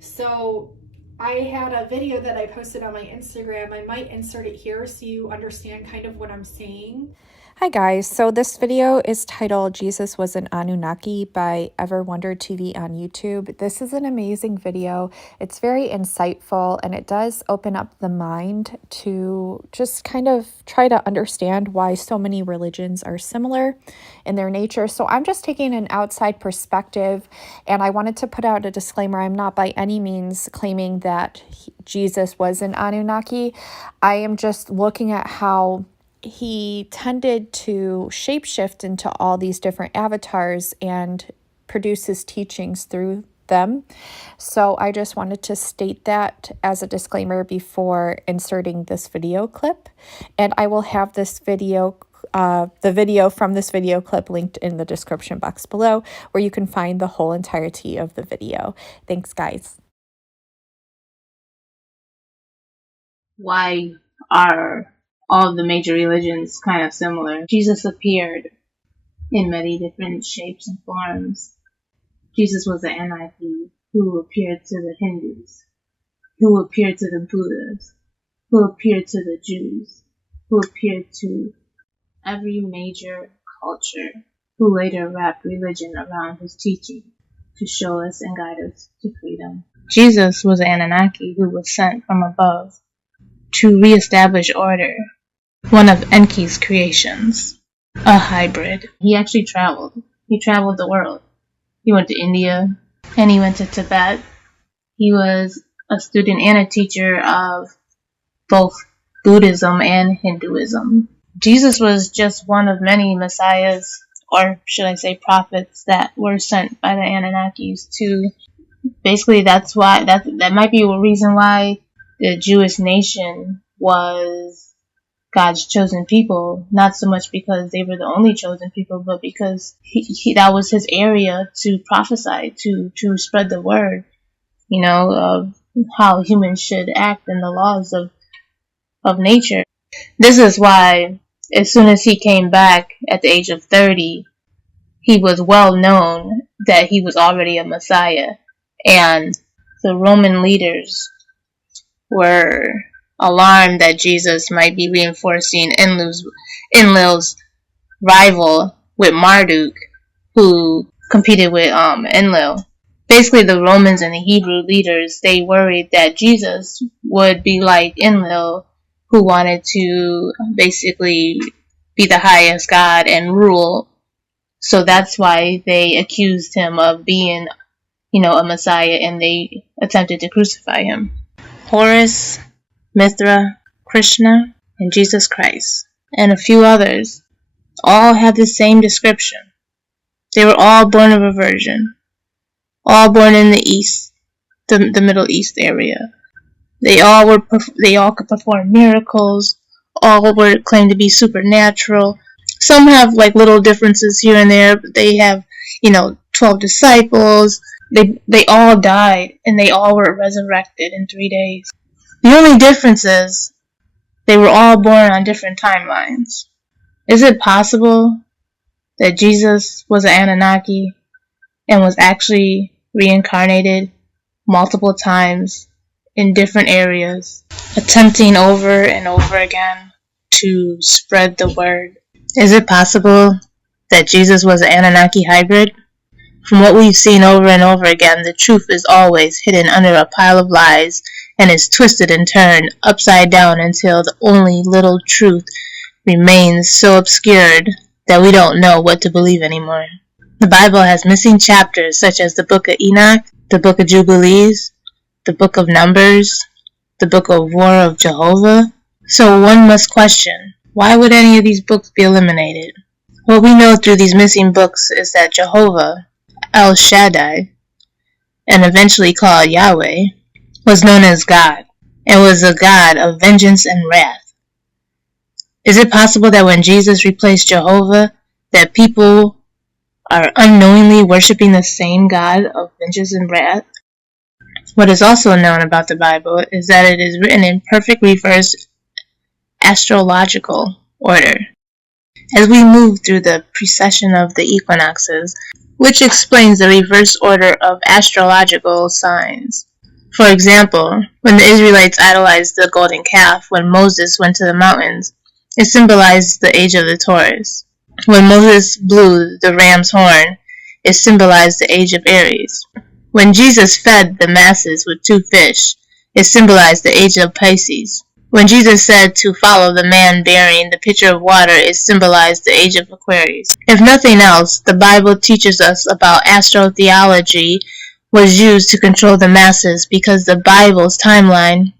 So I had a video that I posted on my Instagram. I might insert it here so you understand kind of what I'm saying. Hi guys, so this video is titled Jesus Was an Anunnaki by Ever Wonder TV on YouTube. This is an amazing video. It's very insightful and it does open up the mind to just kind of try to understand why so many religions are similar in their nature. So I'm just taking an outside perspective, and I wanted to put out a disclaimer. I'm not by any means claiming that Jesus was an Anunnaki. I am just looking at how he tended to shapeshift into all these different avatars and produce his teachings through them. So I just wanted to state that as a disclaimer before inserting this video clip. And I will have this video, the video from this video clip linked in the description box below, where you can find the whole entirety of the video. Thanks, guys. Why are all the major religions kind of similar? Jesus appeared in many different shapes and forms. Jesus was the Anunnaki who appeared to the Hindus, who appeared to the Buddhas, who appeared to the Jews, who appeared to every major culture, who later wrapped religion around his teaching to show us and guide us to freedom. Jesus was an Anunnaki who was sent from above to reestablish order, one of Enki's creations, a hybrid. He actually traveled. He traveled the world. He went to India, and he went to Tibet. He was a student and a teacher of both Buddhism and Hinduism. Jesus was just one of many messiahs, or should I say prophets, that were sent by the Anunnakis to, basically that might be a reason why the Jewish nation was God's chosen people, not so much because they were the only chosen people, but because that was his area to prophesy, to spread the word, of how humans should act and the laws of nature. This is why, as soon as he came back at the age of 30, he was well known that he was already a Messiah, and the Roman leaders were alarmed that Jesus might be reinforcing Enlil's rival with Marduk, who competed with Enlil. Basically, the Romans and the Hebrew leaders, they worried that Jesus would be like Enlil, who wanted to basically be the highest god and rule. So that's why they accused him of being, a Messiah, and they attempted to crucify him. Horus, Mithra, Krishna, and Jesus Christ, and a few others, all have the same description. They were all born of a virgin, all born in the East, the Middle East area. They all could perform miracles. All were claimed to be supernatural. Some have little differences here and there, but they have 12 disciples. They all died, and they all were resurrected in 3 days. The only difference is they were all born on different timelines. Is it possible that Jesus was an Anunnaki and was actually reincarnated multiple times in different areas, attempting over and over again to spread the word? Is it possible that Jesus was an Anunnaki hybrid? From what we've seen over and over again, the truth is always hidden under a pile of lies and is twisted and turned upside down until the only little truth remains so obscured that we don't know what to believe anymore. The Bible has missing chapters such as the Book of Enoch, the Book of Jubilees, the Book of Numbers, the Book of War of Jehovah. So one must question, why would any of these books be eliminated? What we know through these missing books is that Jehovah, El Shaddai, and eventually called Yahweh, was known as God, and was a God of vengeance and wrath. Is it possible that when Jesus replaced Jehovah, that people are unknowingly worshiping the same God of vengeance and wrath? What is also known about the Bible is that it is written in perfect reverse astrological order. As we move through the precession of the equinoxes, which explains the reverse order of astrological signs. For example, when the Israelites idolized the golden calf when Moses went to the mountains, it symbolized the age of the Taurus. When Moses blew the ram's horn, it symbolized the age of Aries. When Jesus fed the masses with 2 fish, it symbolized the age of Pisces. When Jesus said to follow the man bearing the pitcher of water, it symbolized the age of Aquarius. If nothing else, the Bible teaches us about astrotheology was used to control the masses because the Bible's timeline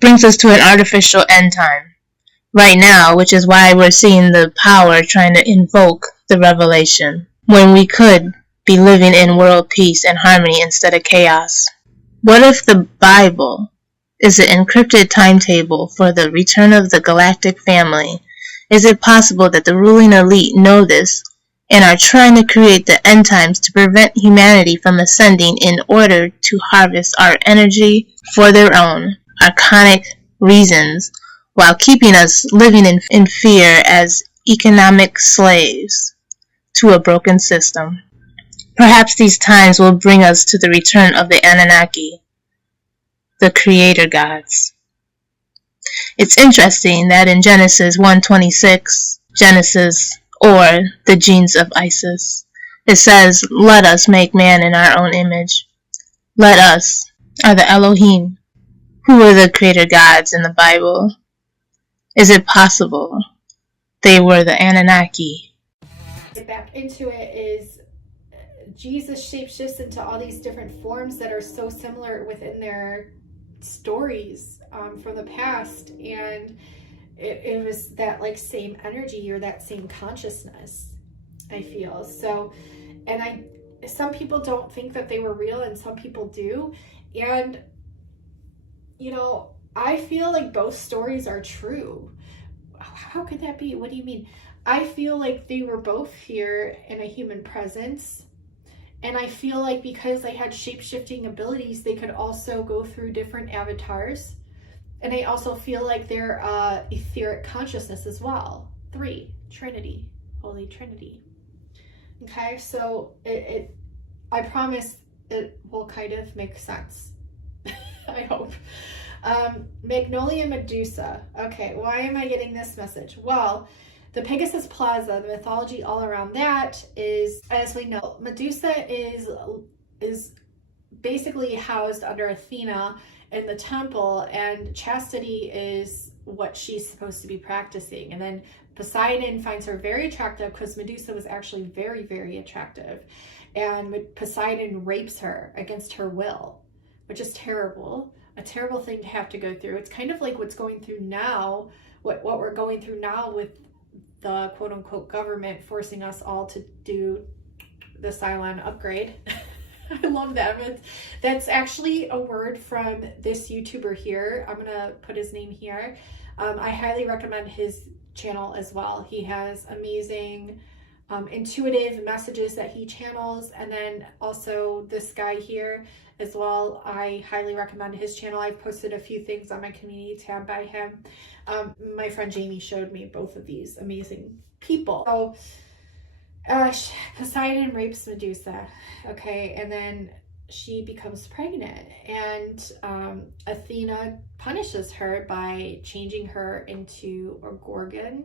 brings us to an artificial end time right now, which is why we're seeing the power trying to invoke the revelation when we could be living in world peace and harmony instead of chaos. What if the Bible is an encrypted timetable for the return of the galactic family? Is it possible that the ruling elite know this and are trying to create the end times to prevent humanity from ascending in order to harvest our energy for their own archonic reasons while keeping us living in fear as economic slaves to a broken system? Perhaps these times will bring us to the return of the Anunnaki, the creator gods. It's interesting that in Genesis 1:26, Genesis, or the genes of Isis, it says, "Let us make man in our own image." Let us are the Elohim. Who are the creator gods in the Bible? Is it possible they were the Anunnaki? Back into it is Jesus shapeshifts into all these different forms that are so similar within their stories from the past, and it was that like same energy or that same consciousness, I feel. So, and some people don't think that they were real and some people do, and you know, I feel like both stories are true. How could that be? What do you mean? I feel like they were both here in a human presence. And I feel like because they had shape-shifting abilities, they could also go through different avatars. And I also feel like they're etheric consciousness as well. 3, Trinity, Holy Trinity. Okay, so I promise it will kind of make sense. I hope. Magnolia Medusa. Okay, why am I getting this message? Well, the Pegasus Plaza, the mythology all around that is, as we know, Medusa is basically housed under Athena in the temple, and chastity is what she's supposed to be practicing. And then Poseidon finds her very attractive because Medusa was actually very, very attractive. And Poseidon rapes her against her will, which is terrible. A terrible thing to have to go through. It's kind of like what's going through now, what we're going through now with the quote-unquote government forcing us all to do the Cylon upgrade. I love that. That's actually a word from this YouTuber here. I'm gonna put his name here. I highly recommend his channel as well. He has amazing intuitive messages that he channels, and then also this guy here as well. I highly recommend his channel. I've posted a few things on my community tab by him. My friend Jamie showed me both of these amazing people. So Poseidon rapes Medusa, okay, and then she becomes pregnant, and Athena punishes her by changing her into a gorgon,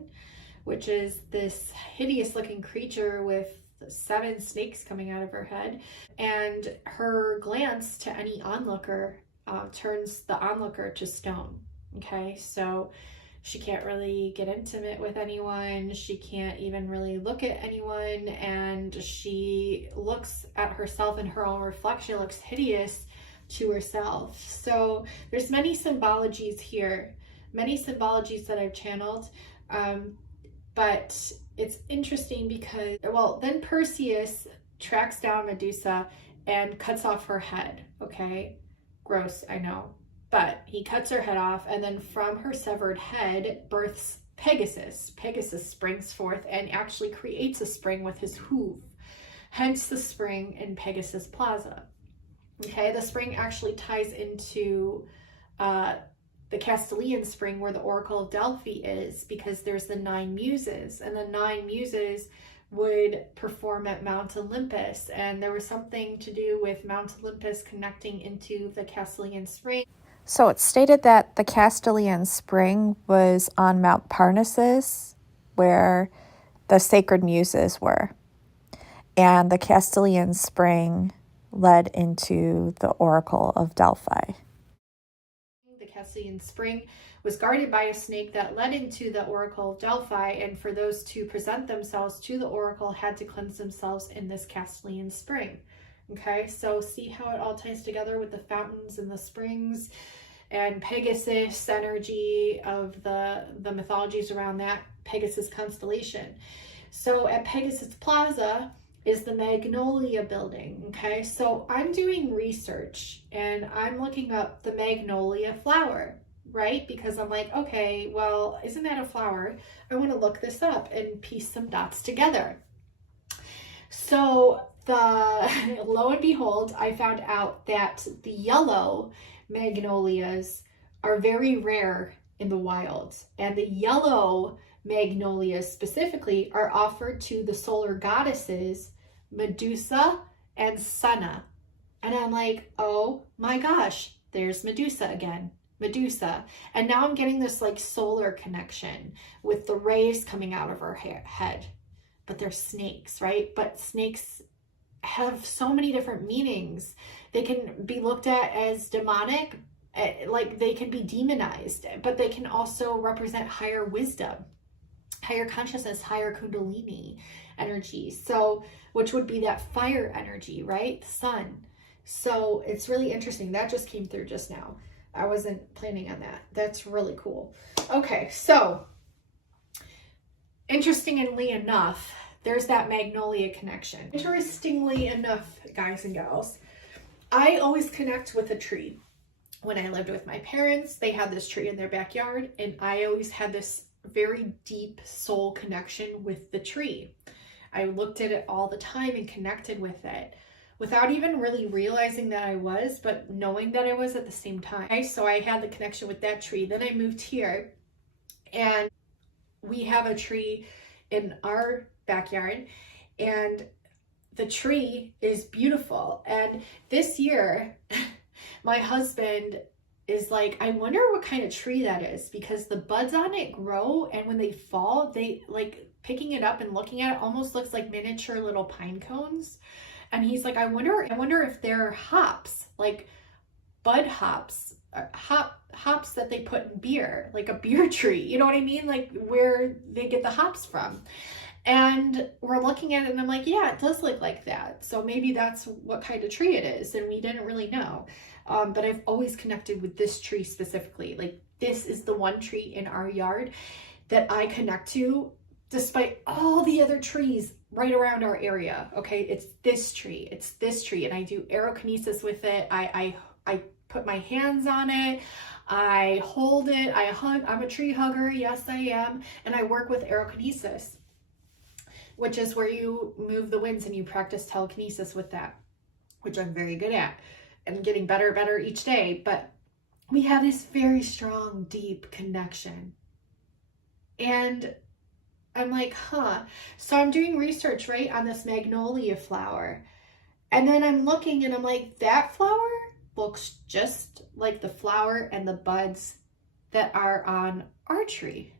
which is this hideous looking creature with 7 snakes coming out of her head, and her glance to any onlooker turns the onlooker to stone. Okay, so she can't really get intimate with anyone, she can't even really look at anyone, and she looks at herself in her own reflection, looks hideous to herself. So there's many symbologies here, many symbologies that I've channeled, but it's interesting because, well, then Perseus tracks down Medusa and cuts off her head, okay? Gross, I know. But he cuts her head off, and then from her severed head births Pegasus. Pegasus springs forth and actually creates a spring with his hoof. Hence the spring in Pegasus Plaza. Okay, the spring actually ties into the Castilian spring where the Oracle of Delphi is, because there's the 9 muses, and the 9 muses would perform at Mount Olympus, and there was something to do with Mount Olympus connecting into the Castilian spring. So it's stated that the Castilian spring was on Mount Parnassus, where the sacred muses were. And the Castilian spring led into the Oracle of Delphi. The Castilian spring was guarded by a snake that led into the Oracle of Delphi, and for those to present themselves to the Oracle had to cleanse themselves in this Castilian spring. Okay, so see how it all ties together with the fountains and the springs and Pegasus energy of the mythologies around that Pegasus Constellation. So at Pegasus Plaza is the Magnolia building, okay? So I'm doing research and I'm looking up the Magnolia flower, right? Because I'm like, okay, well, isn't that a flower? I want to look this up and piece some dots together. So lo and behold, I found out that the yellow magnolias are very rare in the wild, and the yellow magnolias specifically are offered to the solar goddesses Medusa and Senna. And I'm like, oh my gosh, there's Medusa again. Medusa. And now I'm getting this like solar connection with the rays coming out of her head. But they're snakes, right? But snakes have so many different meanings. They can be looked at as demonic, like they can be demonized, but they can also represent higher wisdom, higher consciousness, higher kundalini energy. So, which would be that fire energy, right? The sun. So it's really interesting. That just came through just now. I wasn't planning on that. That's really cool. Okay, so interestingly enough, there's that Magnolia connection. Interestingly enough, guys and gals, I always connect with a tree. When I lived with my parents, they had this tree in their backyard, and I always had this very deep soul connection with the tree. I looked at it all the time and connected with it without even really realizing that I was, but knowing that I was at the same time. Okay, so I had the connection with that tree. Then I moved here, and we have a tree in our backyard, and the tree is beautiful. And this year, my husband is like, I wonder what kind of tree that is, because the buds on it grow, and when they fall, they like picking it up and looking at it almost looks like miniature little pine cones. And he's like, I wonder if they're hops, like bud hops, hops that they put in beer, like a beer tree, you know what I mean? Like where they get the hops from. And we're looking at it, and I'm like, yeah, it does look like that. So maybe that's what kind of tree it is. And we didn't really know. But I've always connected with this tree specifically. Like this is the one tree in our yard that I connect to, despite all the other trees right around our area. Okay, it's this tree, and I do aerokinesis with it. I put my hands on it, I hold it, I hug. I'm a tree hugger, yes I am, and I work with aerokinesis, which is where you move the winds and you practice telekinesis with that, which I'm very good at and getting better each day. But we have this very strong, deep connection. And I'm like, huh. So I'm doing research, right, on this magnolia flower. And then I'm looking and I'm like, that flower looks just like the flower and the buds that are on our tree.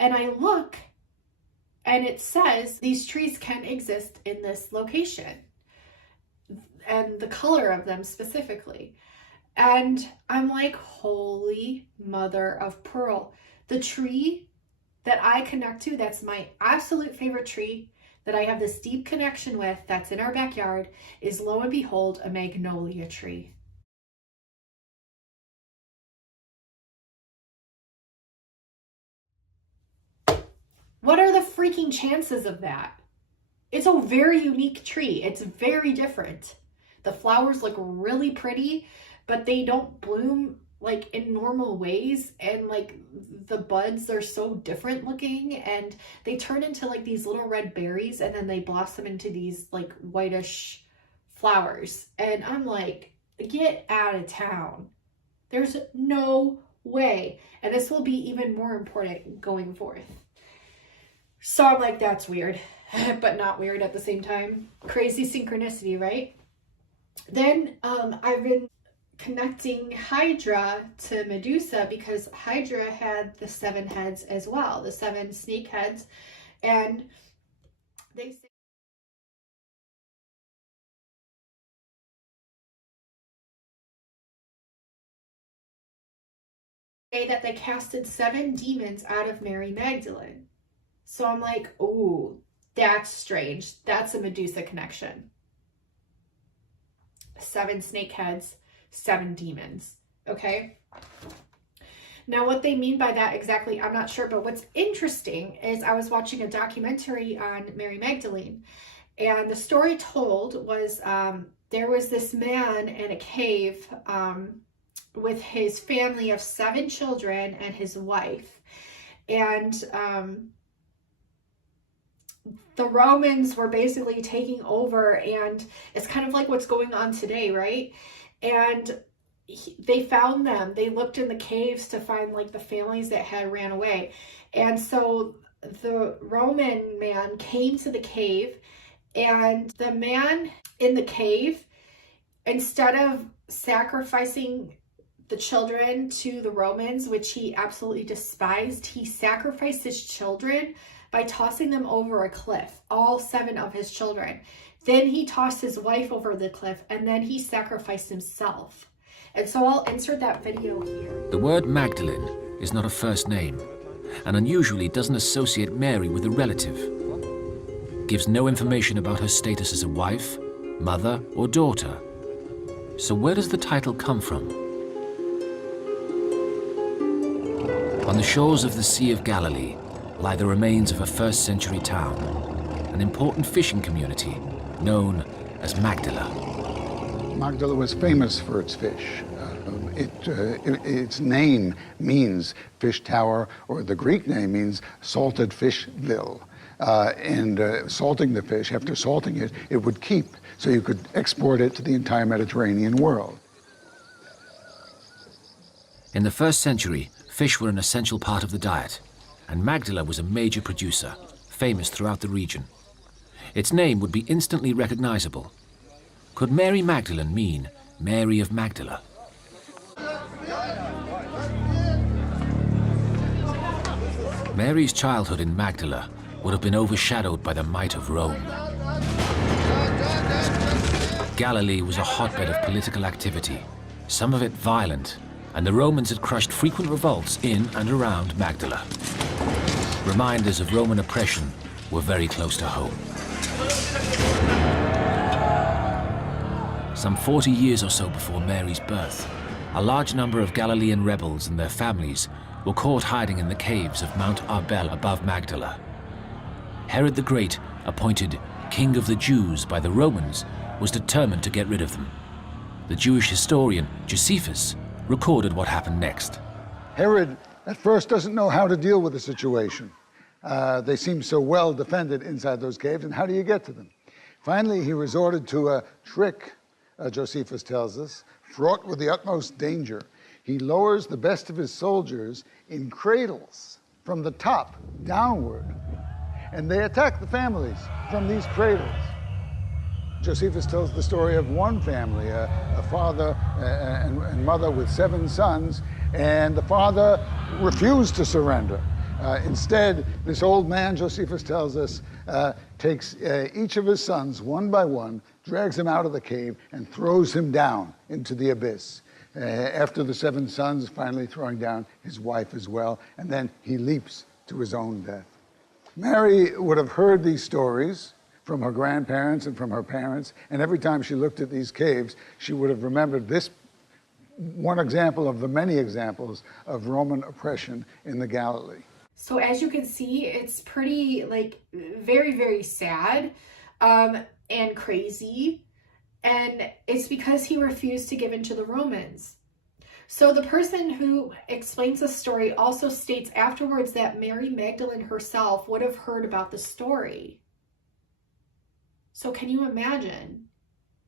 And I look and it says these trees can exist in this location and the color of them specifically. And I'm like, holy mother of pearl. The tree that I connect to, that's my absolute favorite tree, that I have this deep connection with, that's in our backyard, is lo and behold a magnolia tree. What are the freaking chances of that? It's a very unique tree. It's very different. The flowers look really pretty, but they don't bloom like in normal ways, and like the buds are so different looking, and they turn into like these little red berries, and then they blossom into these like whitish flowers. And I'm like, get out of town. There's no way. And this will be even more important going forth. So I'm like, that's weird, but not weird at the same time. Crazy synchronicity, right? Then I've been connecting Hydra to Medusa because Hydra had the 7 heads as well, the 7 snake heads. And they say that they casted 7 demons out of Mary Magdalene. So I'm like, oh, that's strange. That's a Medusa connection. 7 snake heads, 7 demons. Okay. Now what they mean by that exactly, I'm not sure, but what's interesting is I was watching a documentary on Mary Magdalene, and the story told was there was this man in a cave with his family of 7 children and his wife, and the Romans were basically taking over, and it's kind of like what's going on today, right? And they found them. They looked in the caves to find like the families that had ran away. And so the Roman man came to the cave, and the man in the cave, instead of sacrificing the children to the Romans, which he absolutely despised, he sacrificed his children by tossing them over a cliff, all 7 of his children. Then he tossed his wife over the cliff, and then he sacrificed himself. And so I'll insert that video here. The word Magdalene is not a first name, and unusually doesn't associate Mary with a relative. Gives no information about her status as a wife, mother, or daughter. So where does the title come from? On the shores of the Sea of Galilee lie the remains of a 1st century town, an important fishing community known as Magdala. Magdala was famous for its fish. Its name means fish tower, or the Greek name means salted fish lill. Salting the fish, after salting it, it would keep, so you could export it to the entire Mediterranean world. In the 1st century, fish were an essential part of the diet, and Magdala was a major producer, famous throughout the region. Its name would be instantly recognizable. Could Mary Magdalene mean Mary of Magdala? Mary's childhood in Magdala would have been overshadowed by the might of Rome. Galilee was a hotbed of political activity, some of it violent, and the Romans had crushed frequent revolts in and around Magdala. Reminders of Roman oppression were very close to home. Some 40 years or so before Mary's birth, a large number of Galilean rebels and their families were caught hiding in the caves of Mount Arbel above Magdala. Herod the Great, appointed King of the Jews by the Romans, was determined to get rid of them. The Jewish historian Josephus recorded what happened next. Herod at first doesn't know how to deal with the situation. They seem so well defended inside those caves, and how do you get to them? Finally, he resorted to a trick, Josephus tells us, fraught with the utmost danger. He lowers the best of his soldiers in cradles from the top downward, and they attack the families from these cradles. Josephus tells the story of one family, a father and mother with 7 sons, and the father refused to surrender. Instead, this old man, Josephus tells us, takes each of his sons one by one, drags him out of the cave, and throws him down into the abyss. After the 7 sons finally throwing down his wife as well, and then he leaps to his own death. Mary would have heard these stories from her grandparents and from her parents, and every time she looked at these caves, she would have remembered this one example of the many examples of Roman oppression in the Galilee. So as you can see, it's pretty, like, very, very sad and crazy. And it's because he refused to give in to the Romans. So the person who explains the story also states afterwards that Mary Magdalene herself would have heard about the story. So can you imagine?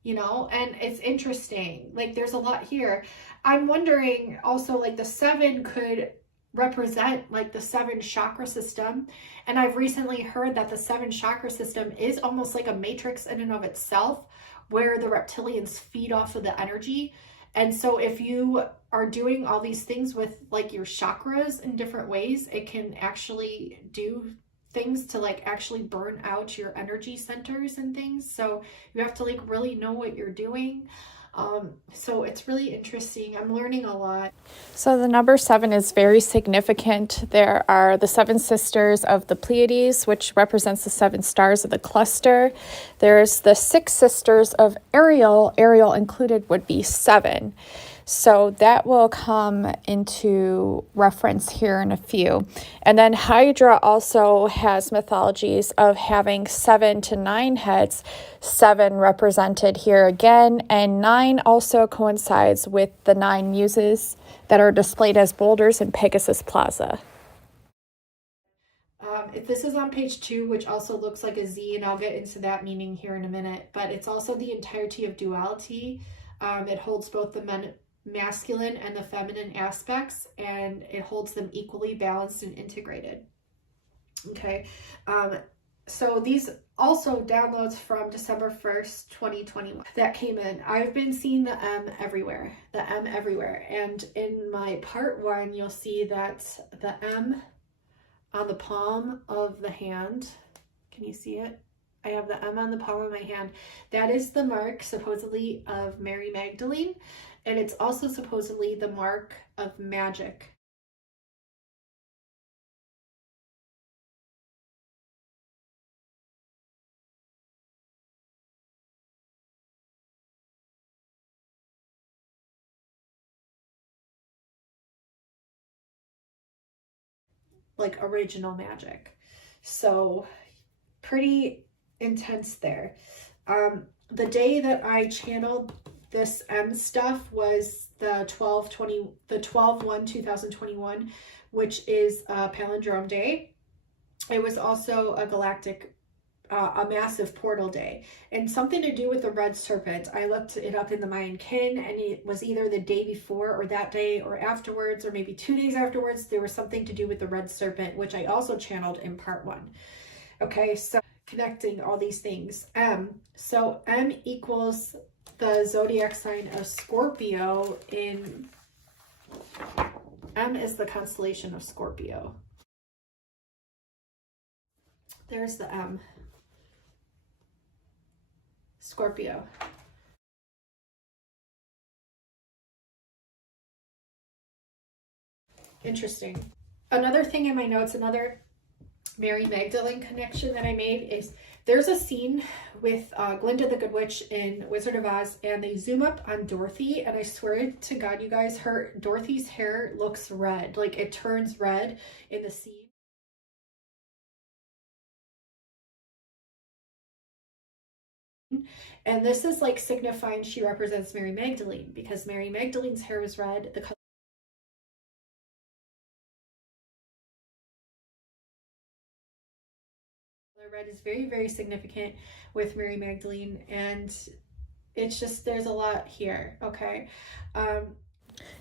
You know, and it's interesting. Like, there's a lot here. I'm wondering also, like, the 7 could represent like the 7 chakra system, and I've recently heard that the 7 chakra system is almost like a matrix in and of itself, where the reptilians feed off of the energy. And so if you are doing all these things with like your chakras in different ways, it can actually do things to like actually burn out your energy centers and things. So you have to like really know what you're doing. So it's really interesting. I'm learning a lot. So the number 7 is very significant. There are the 7 sisters of the Pleiades, which represents the 7 stars of the cluster. There's the 6 sisters of Ariel. Ariel included would be 7. So that will come into reference here in a few. And then Hydra also has mythologies of having 7 to 9 heads, 7 represented here again, and 9 also coincides with the 9 muses that are displayed as boulders in Pegasus Plaza. This is on page 2, which also looks like a Z, and I'll get into that meaning here in a minute, but it's also the entirety of duality. It holds both the masculine and the feminine aspects, and it holds them equally balanced and integrated. Okay, so these also downloads from December 1st, 2021 that came in. I've been seeing the M everywhere, and in my part 1, you'll see that the M on the palm of the hand, can you see it? I have the M on the palm of my hand. That is the mark supposedly of Mary Magdalene, and it's also supposedly the mark of magic. Like original magic. So pretty intense there. The day that I channeled this M stuff was the 12/1/2021, which is a palindrome day. It was also a galactic, a massive portal day, and something to do with the red serpent. I looked it up in the Mayan kin, and it was either the day before or that day or afterwards, or maybe 2 days afterwards. There was something to do with the red serpent, which I also channeled in part 1. Okay, so connecting all these things. So M equals the zodiac sign of Scorpio. M is the constellation of Scorpio. There's the M. Scorpio. Interesting. Another thing in my notes, another Mary Magdalene connection that I made is there's a scene with Glinda the Good Witch in Wizard of Oz, and they zoom up on Dorothy, and I swear to God, you guys, Dorothy's hair looks red, like it turns red in the scene. And this is like signifying she represents Mary Magdalene, because Mary Magdalene's hair was red. The color red is very, very significant with Mary Magdalene, and it's just, there's a lot here, okay?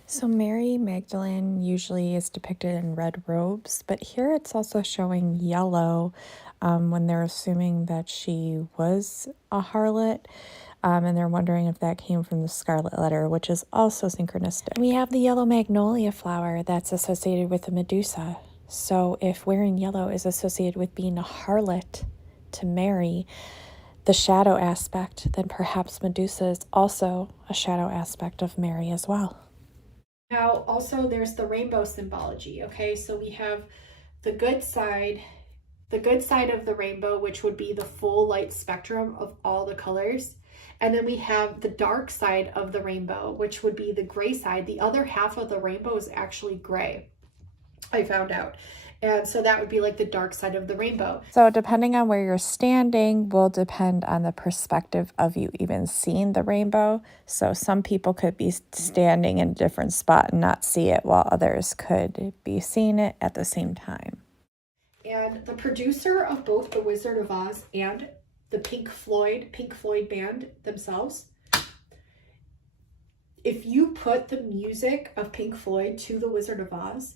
So Mary Magdalene usually is depicted in red robes, but here it's also showing yellow when they're assuming that she was a harlot, and they're wondering if that came from the Scarlet Letter, which is also synchronistic. We have the yellow magnolia flower that's associated with the Medusa. So if wearing yellow is associated with being a harlot to Mary, the shadow aspect, then perhaps Medusa is also a shadow aspect of Mary as well. Now, also there's the rainbow symbology, okay? So we have the good side of the rainbow, which would be the full light spectrum of all the colors. And then we have the dark side of the rainbow, which would be the gray side. The other half of the rainbow is actually gray, I found out. And so that would be like the dark side of the rainbow. So depending on where you're standing will depend on the perspective of you even seeing the rainbow. So some people could be standing in a different spot and not see it, while others could be seeing it at the same time. And the producer of both The Wizard of Oz and the Pink Floyd band themselves, if you put the music of Pink Floyd to The Wizard of Oz,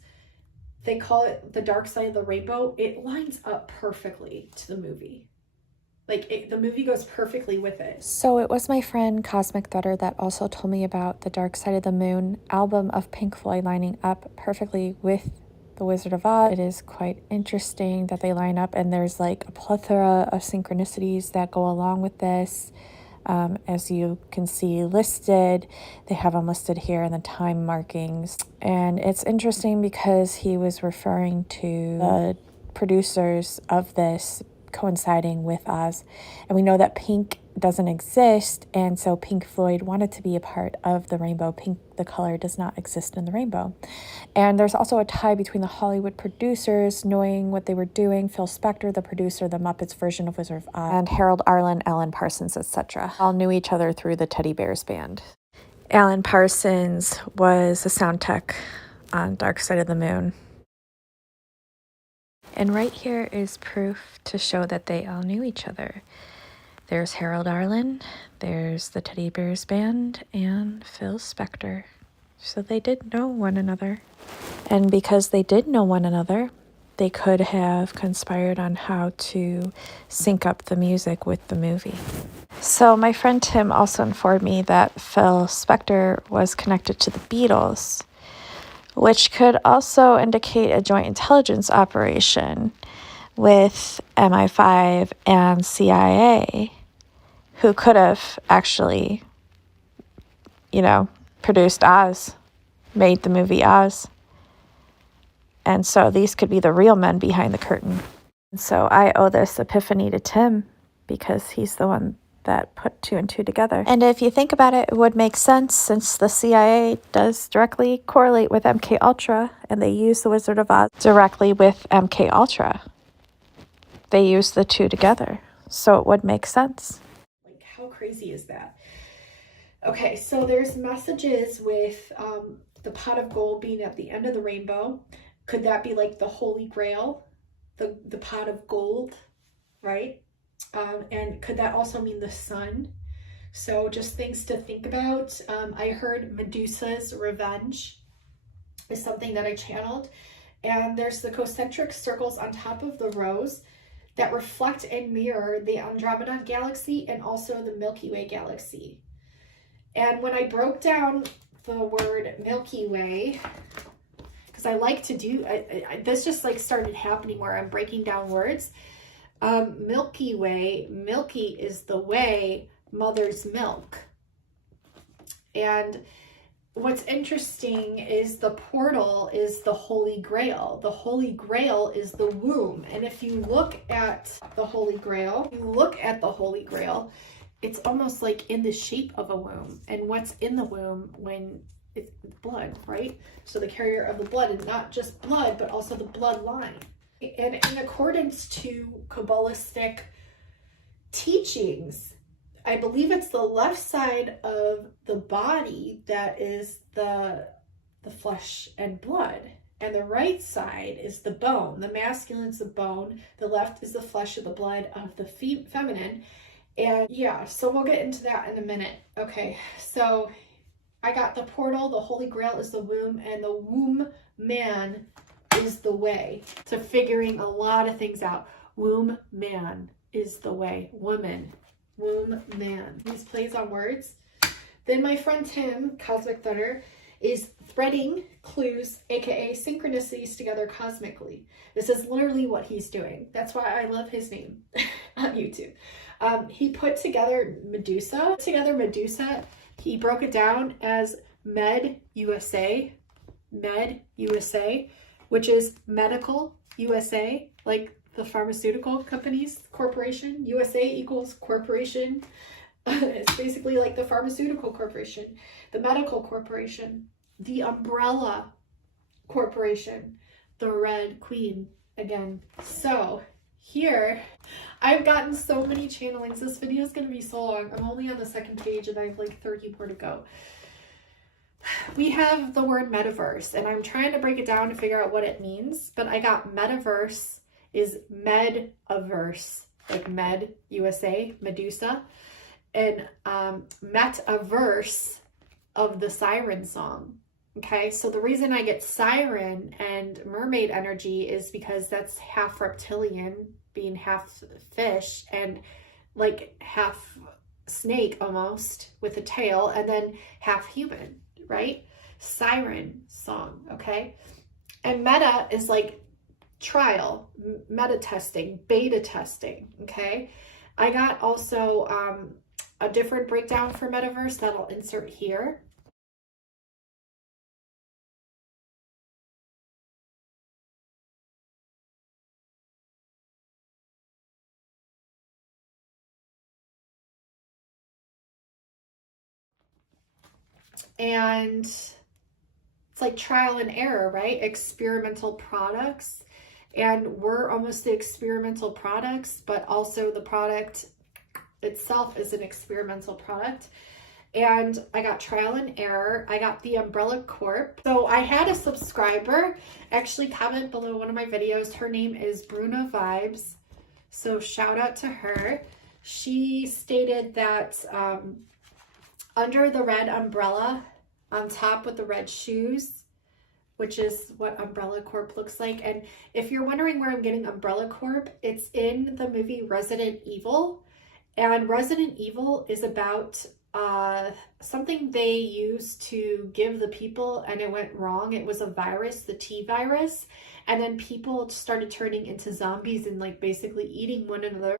they call it the dark side of the rainbow. It lines up perfectly to the movie. Like, the movie goes perfectly with it. So it was my friend Cosmic Thunder that also told me about the Dark Side of the Moon album of Pink Floyd lining up perfectly with The Wizard of Oz. It is quite interesting that they line up, and there's like a plethora of synchronicities that go along with this. As you can see listed, they have them listed here in the time markings. And it's interesting because he was referring to the producers of this coinciding with Oz. And we know that pink doesn't exist, and so Pink Floyd wanted to be a part of the rainbow. Pink, the color, does not exist in the rainbow. And there's also a tie between the Hollywood producers knowing what they were doing, Phil Spector, the producer, the Muppets version of Wizard of Oz, and Harold Arlen, Alan Parsons, etc. all knew each other through the Teddy Bears band. Alan Parsons was a sound tech on Dark Side of the Moon. And right here is proof to show that they all knew each other. There's Harold Arlen, there's the Teddy Bears band, and Phil Spector. So they did know one another. And because they did know one another, they could have conspired on how to sync up the music with the movie. So my friend Tim also informed me that Phil Spector was connected to the Beatles, which could also indicate a joint intelligence operation with MI5 and CIA, who could have actually, produced Oz, made the movie Oz. And so these could be the real men behind the curtain. And so I owe this epiphany to Tim, because he's the one that put 2 and 2 together. And if you think about it, it would make sense, since the CIA does directly correlate with MK Ultra, and they use the Wizard of Oz directly with MK Ultra. They use the 2 together, so it would make sense. Like, how crazy is that? Okay, so there's messages with the pot of gold being at the end of the rainbow. Could that be like the Holy Grail, the pot of gold, right? And could that also mean the sun? So just things to think about. I heard Medusa's revenge is something that I channeled. And there's the concentric circles on top of the rose that reflect and mirror the Andromeda Galaxy and also the Milky Way Galaxy. And when I broke down the word Milky Way, because I like to do, this just like started happening where I'm breaking down words. Milky Way, milky is the way, mother's milk. And what's interesting is the portal is the Holy Grail. The Holy Grail is the womb. And if you look at the Holy Grail, it's almost like in the shape of a womb. And what's in the womb when it's blood, right? So the carrier of the blood, and not just blood, but also the bloodline. And in accordance to Kabbalistic teachings, I believe it's the left side of the body that is the flesh and blood. And the right side is the bone. The masculine is the bone. The left is the flesh of the blood of the feminine. And yeah, so we'll get into that in a minute. Okay, so I got the portal, the Holy Grail is the womb, and the womb man is the way to figuring a lot of things out. Womb man is the way. Woman, womb man. These plays on words. Then my friend Tim, Cosmic Thunder, is threading clues, aka synchronicities, together cosmically. This is literally what he's doing. That's why I love his name on YouTube. He put together Medusa. He broke it down as Medusa, which is medical USA, like the pharmaceutical companies, corporation. USA equals corporation. It's basically like the pharmaceutical corporation, the medical corporation, the umbrella corporation, the Red Queen again. So here, I've gotten so many channelings. This video is going to be so long. I'm only on the second page and I have like 30 more to go. We have the word metaverse, and I'm trying to break it down to figure out what it means, but I got metaverse is mediverse, like med, USA, Medusa, and metaverse of the siren song. Okay, so the reason I get siren and mermaid energy is because that's half reptilian, being half fish, and like half snake almost with a tail, and then half human, right? Siren song, okay? And meta is like trial, meta testing, beta testing, okay? I got also a different breakdown for metaverse that I'll insert here. And it's like trial and error, right? Experimental products. And we're almost the experimental products, but also the product itself is an experimental product. And I got trial and error. I got the Umbrella Corp. So I had a subscriber actually comment below one of my videos. Her name is Bruna Vibes. So shout out to her. She stated that under the red umbrella, on top with the red shoes, which is what Umbrella Corp looks like. And if you're wondering where I'm getting Umbrella Corp, it's in the movie Resident Evil. And Resident Evil is about something they used to give the people, and it went wrong. It was a virus, the T virus. And then people started turning into zombies and like basically eating one another.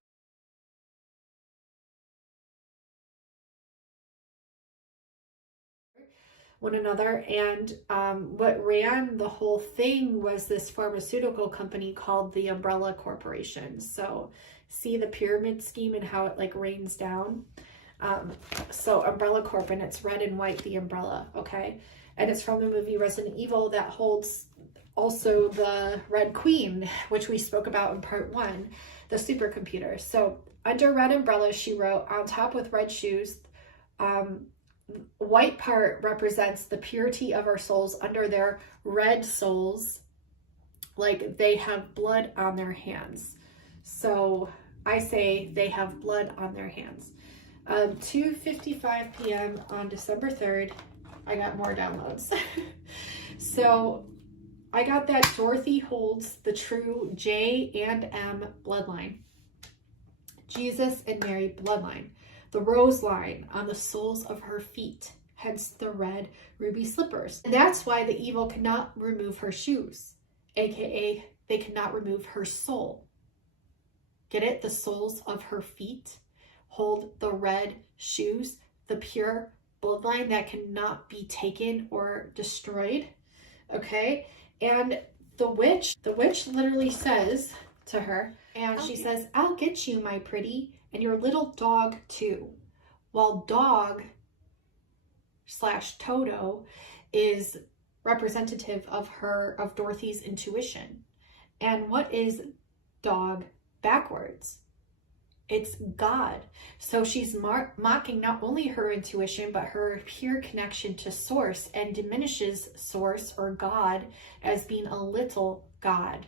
And what ran the whole thing was this pharmaceutical company called the Umbrella Corporation. So see the pyramid scheme and how it like rains down. So Umbrella Corp, and it's red and white, the umbrella, okay? And it's from the movie Resident Evil that holds also the Red Queen, which we spoke about in part 1, the supercomputer. So under red umbrella, she wrote, on top with red shoes, white part represents the purity of our souls under their red souls, like they have blood on their hands. So I say they have blood on their hands. 2:55 p.m. on December 3rd, I got more downloads. So I got that Dorothy holds the true J and M bloodline, Jesus and Mary bloodline, the rose line on the soles of her feet, hence the red ruby slippers. And that's why the evil cannot remove her shoes, aka they cannot remove her soul. Get it? The soles of her feet hold the red shoes, the pure bloodline that cannot be taken or destroyed, okay? And the witch literally says to her, and she says, I'll get you, my pretty, and your little dog too. While dog / Toto is representative of Dorothy's intuition. And what is dog backwards? It's God. So she's mocking not only her intuition, but her pure connection to source, and diminishes source or God as being a little God,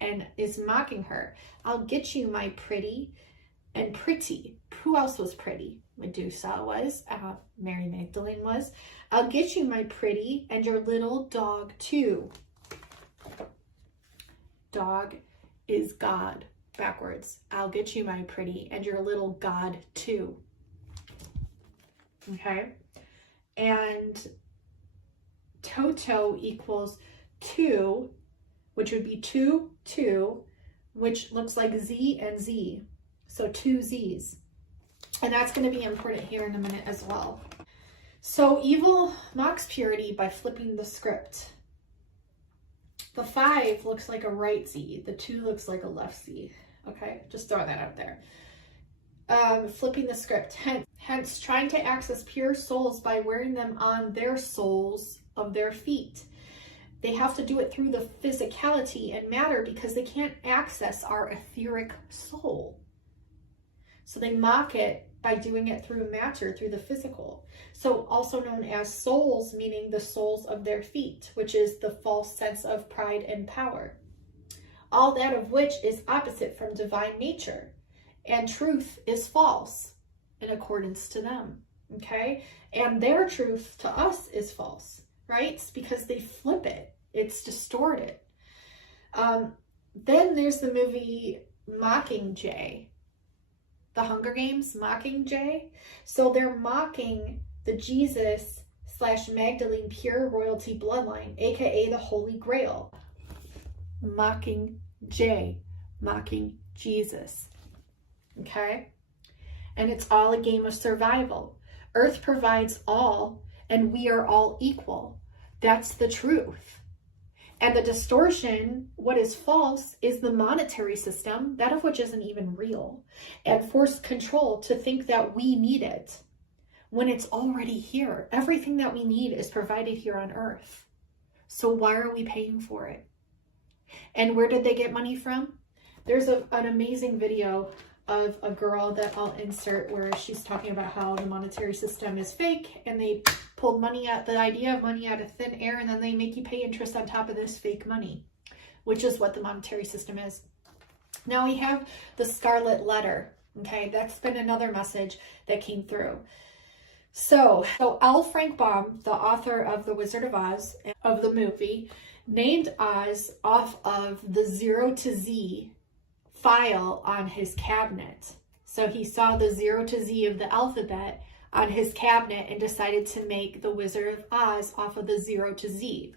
and is mocking her. I'll get you, my pretty. And pretty. Who else was pretty? Medusa was. Mary Magdalene was. I'll get you, my pretty, and your little dog too. Dog is God. Backwards. I'll get you, my pretty, and your little God too. Okay. And Toto equals 2, which would be 2, 2, which looks like Z and Z. So 2 Z's. And that's going to be important here in a minute as well. So evil mocks purity by flipping the script. The 5 looks like a right Z. The 2 looks like a left Z. Okay, just throw that out there. Flipping the script. Hence, trying to access pure souls by wearing them on their soles of their feet. They have to do it through the physicality and matter because they can't access our etheric soul. So they mock it by doing it through matter, through the physical. So also known as souls, meaning the soles of their feet, which is the false sense of pride and power. All that of which is opposite from divine nature. And truth is false in accordance to them. Okay? And their truth to us is false, right? It's because they flip it. It's distorted. Then there's the movie Mockingjay. The Hunger Games, Mockingjay. So they're mocking the Jesus / Magdalene pure royalty bloodline, aka the Holy Grail. Mockingjay, mocking Jesus. Okay? And it's all a game of survival. Earth provides all, and we are all equal. That's the truth. And the distortion, what is false, is the monetary system, that of which isn't even real, and forced control to think that we need it when it's already here. Everything that we need is provided here on Earth. So why are we paying for it? And where did they get money from? There's an amazing video of a girl that I'll insert where she's talking about how the monetary system is fake, and they pulled money out, the idea of money out of thin air, and then they make you pay interest on top of this fake money, which is what the monetary system is. Now we have the Scarlet Letter. Okay, that's been another message that came through. So L. Frank Baum, the author of The Wizard of Oz, of the movie, named Oz off of the 0 to Z file on his cabinet. So he saw the 0 to Z of the alphabet on his cabinet and decided to make the Wizard of Oz off of the 0 to Z.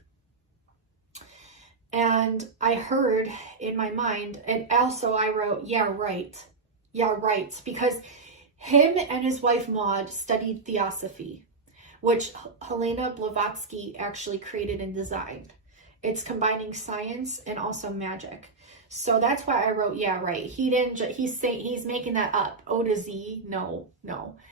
And I heard in my mind, and also I wrote, yeah, right, because him and his wife Maud studied Theosophy, which Helena Blavatsky actually created and designed. It's combining science and also magic. So that's why I wrote, yeah, right. He's making that up. O to Z, no.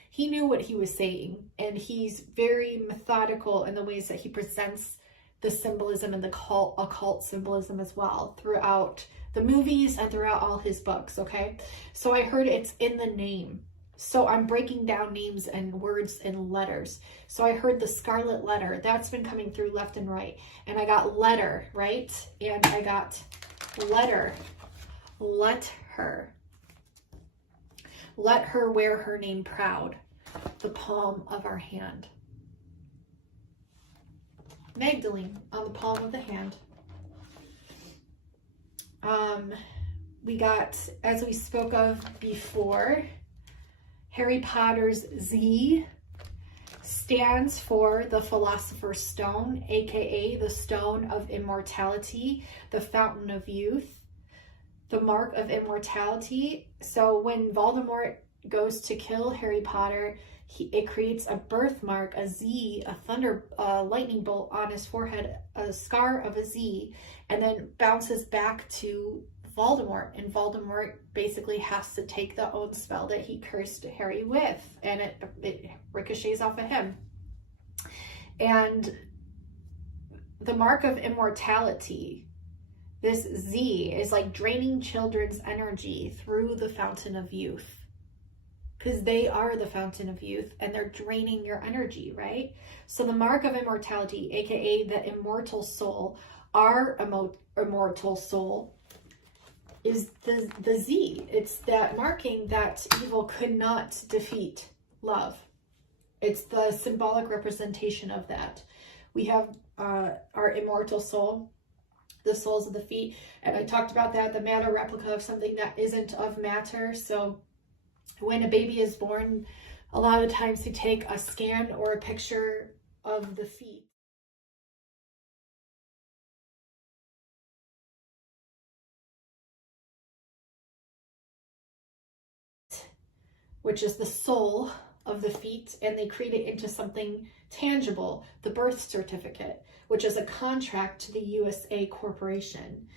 He knew what he was saying, and he's very methodical in the ways that he presents the symbolism and the occult symbolism as well throughout the movies and throughout all his books, okay? So I heard it's in the name. So I'm breaking down names and words and letters. So I heard the Scarlet Letter. That's been coming through left and right. And I got letter, right? And I got letter. Let her wear her name proud. The palm of our hand. Magdalene on the palm of the hand. We got, as we spoke of before, Harry Potter's Z stands for the Philosopher's Stone, aka the Stone of Immortality, the Fountain of Youth, the Mark of Immortality. So when Voldemort goes to kill Harry Potter, it creates a birthmark, a Z, a lightning bolt on his forehead, a scar of a Z, and then bounces back to Voldemort, and Voldemort basically has to take the own spell that he cursed Harry with, and it ricochets off of him. And the Mark of Immortality, This Z is like draining children's energy through the fountain of youth, because they are the fountain of youth and they're draining your energy, right? So the mark of immortality, aka the immortal soul, our immortal soul, is the Z. It's that marking that evil could not defeat love. It's the symbolic representation of that. We have our immortal soul, the soles of the feet, and I talked about that, the matter replica of something that isn't of matter. So when a baby is born, a lot of times they take a scan or a picture of the feet. Which is the sole of the feet, and they create it into something tangible, the birth certificate, which is a contract to the USA corporation.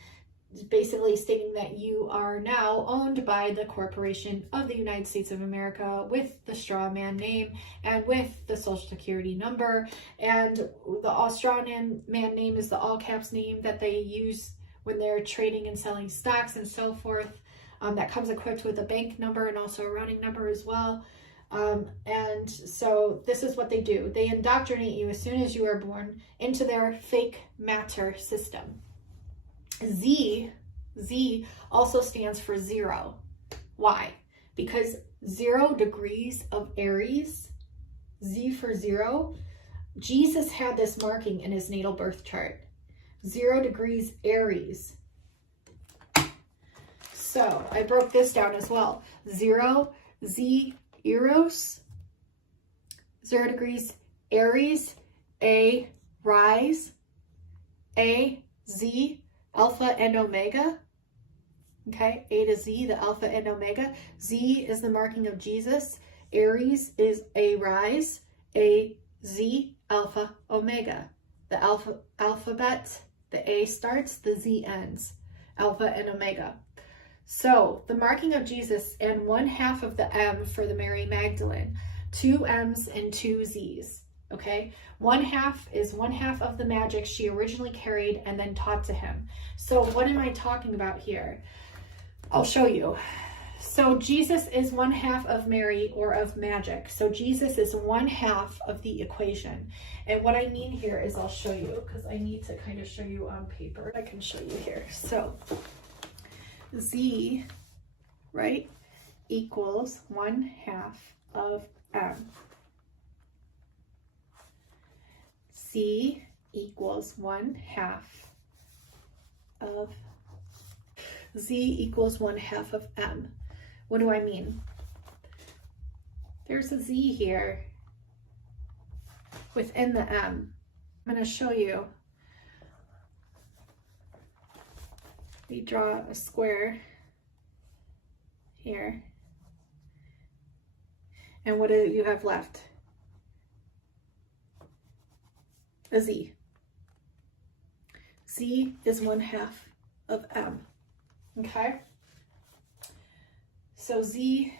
It's basically stating that you are now owned by the corporation of the United States of America with the straw man name and with the social security number. And the straw man name is the all caps name that they use when they're trading and selling stocks and so forth. That comes equipped with a bank number and also a routing number as well. And so this is what they do. They indoctrinate you as soon as you are born into their fake matter system. Z also stands for 0. Why? Because 0 degrees of Aries, Z for 0, Jesus had this marking in his natal birth chart. 0 degrees Aries. So I broke this down as well. 0, Z, Eros. 0 degrees Aries, A, rise. A, Z, Alpha and Omega. Okay, A to Z, the Alpha and Omega. Z is the marking of Jesus. Aries is a rise. A, Z, Alpha, Omega. The alphabet, the A starts, the Z ends. Alpha and Omega. So the marking of Jesus and 1/2 of the M for the Mary Magdalene. 2 M's and 2 Z's. Okay, 1/2 is 1/2 of the magic she originally carried and then taught to him. So what am I talking about here? I'll show you. So Jesus is 1/2 of Mary or of magic. So Jesus is 1/2 of the equation. And what I mean here is, I'll show you, because I need to kind of show you on paper. I can show you here. So Z, right, equals 1/2 of M. Z equals 1/2 of Z equals 1/2 of M. What do I mean? There's a Z here within the M. I'm going to show you. We draw a square here. And what do you have left? A Z. Z is 1/2 of M. Okay? So Z,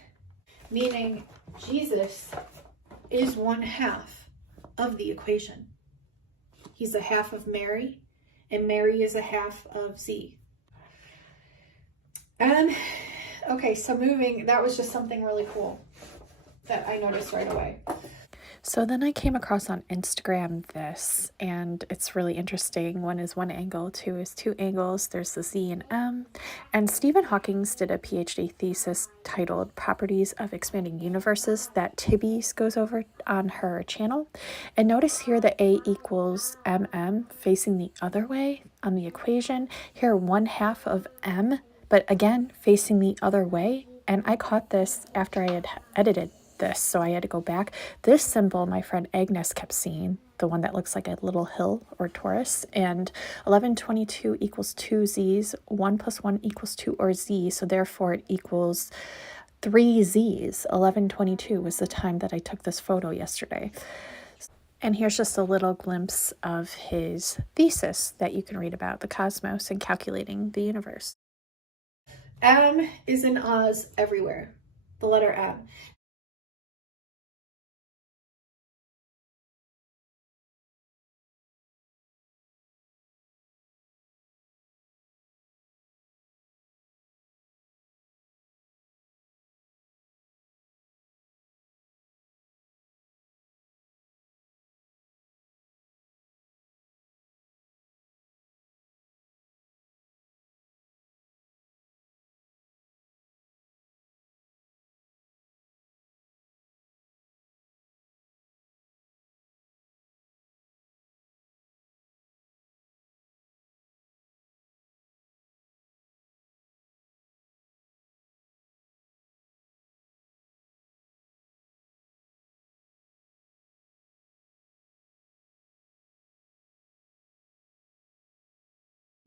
meaning Jesus, is 1/2 of the equation. He's a half of Mary, and Mary is a half of Z. Okay, so moving, that was just something really cool that I noticed right away. So then I came across on Instagram this, and it's really interesting. One is one angle, two is two angles. There's the Z and M. And Stephen Hawking did a PhD thesis titled Properties of Expanding Universes that Tibby's goes over on her channel. And notice here the A equals MM facing the other way on the equation. Here 1/2 of M, but again facing the other way. And I caught this after I had edited this, so I had to go back. This symbol my friend Agnes kept seeing, the one that looks like a little hill or Taurus, and 1122 equals 2 Z's, 1 + 1 equals 2, or Z, so therefore it equals 3 Z's. 1122 was the time that I took this photo yesterday. And here's just a little glimpse of his thesis that you can read about the cosmos and calculating the universe. M is in Oz everywhere, the letter M.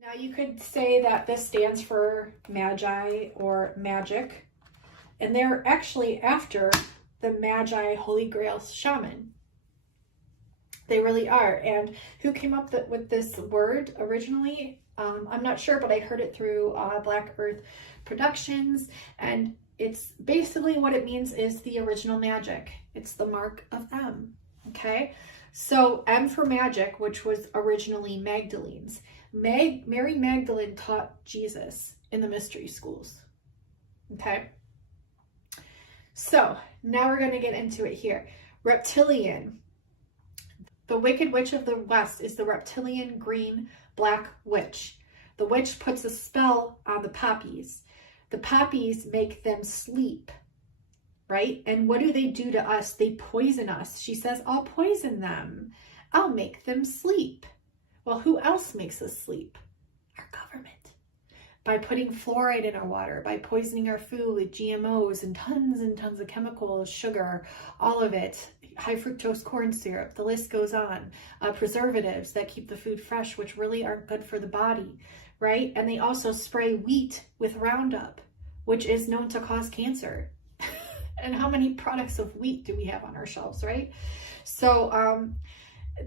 Now you could say that this stands for magi or magic, and they're actually after the Magi Holy Grail shaman. They really are. And who came up with this word originally? I'm not sure, but I heard it through Black Earth Productions, and it's basically what it means is the original magic. It's the mark of M. Okay, so M for magic, which was originally Magdalene's. Mary Magdalene taught Jesus in the mystery schools. Okay, so now we're going to get into it here. Reptilian. The Wicked Witch of the West is the reptilian green black witch. The witch puts a spell on the poppies. The poppies make them sleep, right? And what do they do to us? They poison us. She says, I'll poison them. I'll make them sleep. Well, who else makes us sleep? Our government. By putting fluoride in our water, by poisoning our food with GMOs and tons of chemicals, sugar, all of it, high fructose corn syrup, the list goes on. Preservatives that keep the food fresh, which really aren't good for the body, right? And they also spray wheat with Roundup, which is known to cause cancer. And how many products of wheat do we have on our shelves, right? So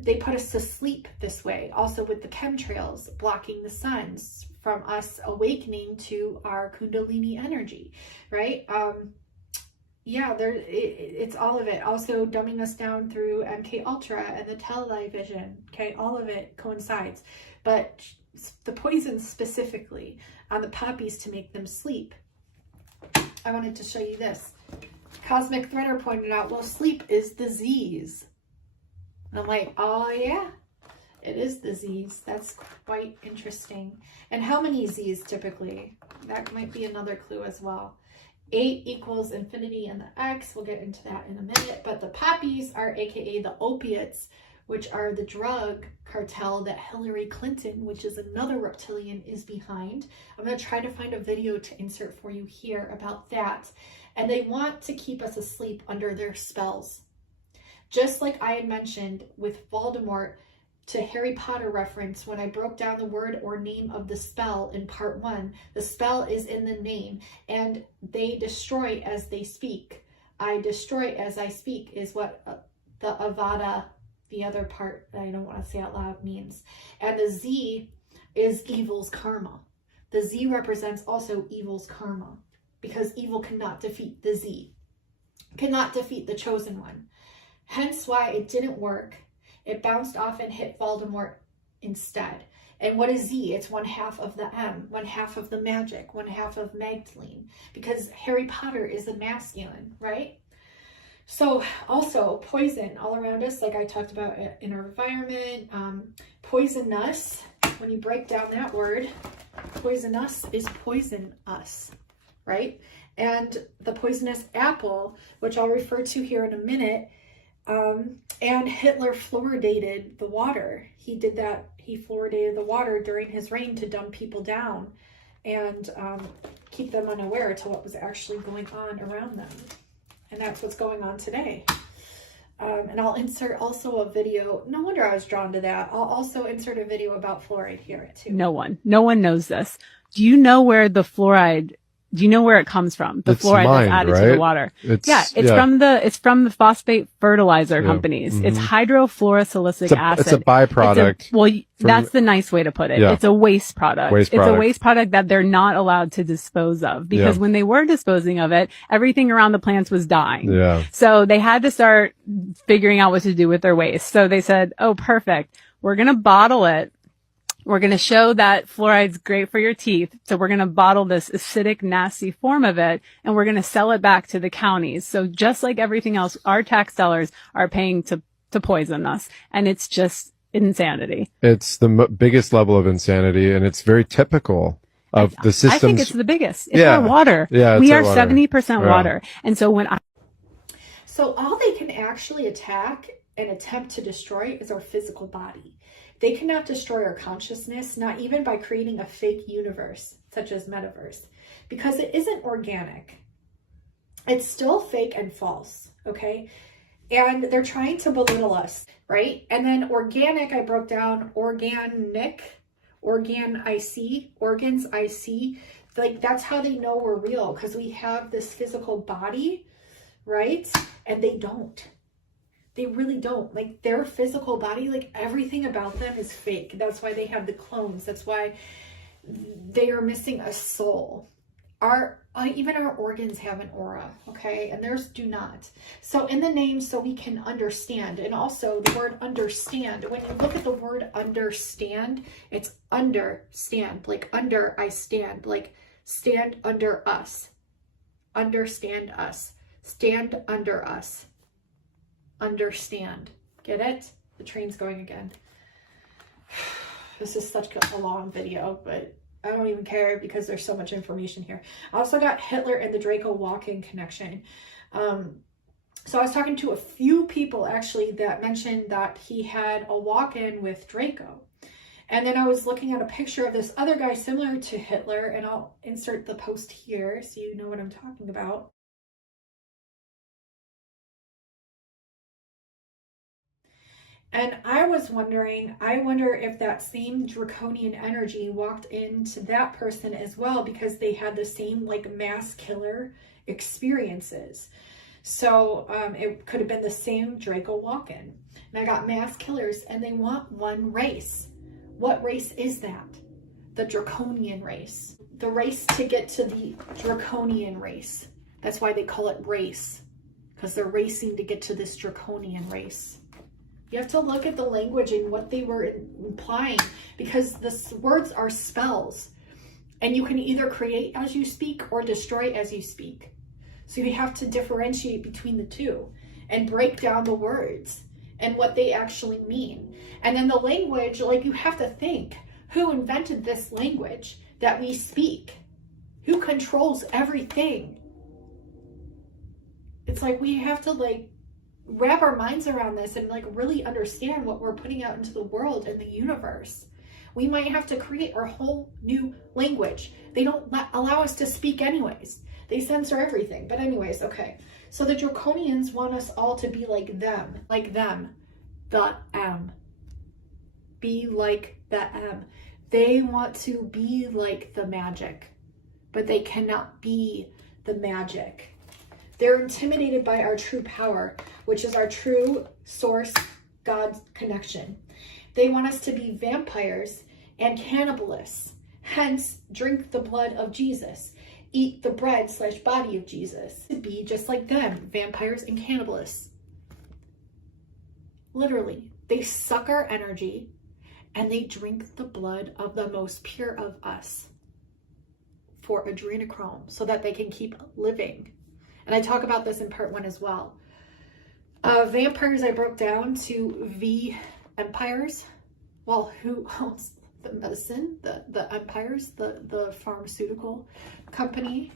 they put us to sleep this way. Also with the chemtrails blocking the sun from us awakening to our Kundalini energy, right? Yeah, it's all of it. Also dumbing us down through MK Ultra and the television. Okay, all of it coincides. But the poison specifically on the poppies to make them sleep. I wanted to show you this. Cosmic Threader pointed out, well, sleep is disease. And I'm like, oh yeah, it is disease. That's quite interesting. And how many Z's typically? That might be another clue as well. 8 equals infinity in the X. We'll get into that in a minute. But the poppies are AKA the opiates, which are the drug cartel that Hillary Clinton, which is another reptilian, is behind. I'm going to try to find a video to insert for you here about that. And they want to keep us asleep under their spells. Just like I had mentioned with Voldemort to Harry Potter reference when I broke down the word or name of the spell in part 1. The spell is in the name, and they destroy as they speak. I destroy as I speak is what the Avada, the other part that I don't want to say out loud, means. And the Z is evil's karma. The Z represents also evil's karma, because evil cannot defeat the Z, cannot defeat the chosen one. Hence why it didn't work. It bounced off and hit Voldemort instead. And what is Z? It's 1/2 of the M, 1/2 of the magic, 1/2 of Magdalene, because Harry Potter is a masculine, right? So also poison all around us, like I talked about in our environment. Poisonous, when you break down that word, poisonous is poison us, right? And the poisonous apple, which I'll refer to here in a minute, and Hitler fluoridated the water. He did that. He fluoridated the water during his reign to dumb people down and keep them unaware to what was actually going on around them. And that's what's going on today. And I'll insert also a video. No wonder I was drawn to that. I'll also insert a video about fluoride here too. No one knows this. Do you know where the fluoride? Do you know where it comes from? The fluoride that's added to the water. It's from the phosphate fertilizer companies. It's hydrofluorosilicic acid. It's a byproduct. That's the nice way to put it. Yeah. It's a waste product. It's a waste product that they're not allowed to dispose of, because when they were disposing of it, everything around the plants was dying. Yeah. So they had to start figuring out what to do with their waste. So they said, oh, perfect. We're going to bottle it. We're going to show that fluoride's great for your teeth. So we're going to bottle this acidic, nasty form of it, and we're going to sell it back to the counties. So just like everything else, our tax dollars are paying to poison us. And it's just insanity. It's the biggest level of insanity, and it's very typical of the systems. I think it's the biggest. It's our water. Yeah, we are 70% water. And so So all they can actually attack and attempt to destroy is our physical body. They cannot destroy our consciousness, not even by creating a fake universe, such as metaverse, because it isn't organic. It's still fake and false, okay? And they're trying to belittle us, right? And then organic, I broke down organic. organs I see. Like, that's how they know we're real, because we have this physical body, right? And they don't. They really don't. Like, their physical body, like, everything about them is fake. That's why they have the clones. That's why they are missing a soul. Even our organs have an aura, okay? And theirs do not. So in the name, so we can understand. And also the word understand, when you look at the word understand, it's understand, like under I stand, like stand under us, understand us, stand under us, understand. Get it? The train's going again. This is such a long video, but I don't even care because there's so much information here. I also got Hitler and the Draco walk-in connection. So I was talking to a few people actually that mentioned that he had a walk-in with Draco. And then I was looking at a picture of this other guy similar to Hitler, and I'll insert the post here so you know what I'm talking about. And I was wondering, I wonder if that same draconian energy walked into that person as well, because they had the same like mass killer experiences. So it could have been the same Draco walk-in. And I got mass killers, and they want one race. What race is that? The draconian race. The race to get to the draconian race. That's why they call it race, because they're racing to get to this draconian race. You have to look at the language and what they were implying, because the words are spells, and you can either create as you speak or destroy as you speak. So you have to differentiate between the two and break down the words and what they actually mean. And then the language, like, you have to think, who invented this language that we speak? Who controls everything? It's like we have to like wrap our minds around this and like really understand what we're putting out into the world and the universe. We might have to create our whole new language. They don't allow us to speak anyways. They censor everything. But anyways, okay. So the Draconians want us all to be like them, the M. Be like the M. They want to be like the magic, but they cannot be the magic. They're intimidated by our true power, which is our true source, God connection. They want us to be vampires and cannibalists, hence drink the blood of Jesus, eat the bread / body of Jesus, to be just like them, vampires and cannibalists. Literally, they suck our energy and they drink the blood of the most pure of us for adrenochrome so that they can keep living. And I talk about this in part 1 as well. Vampires I broke down to V empires. Well, who owns the medicine? The empires, the pharmaceutical company,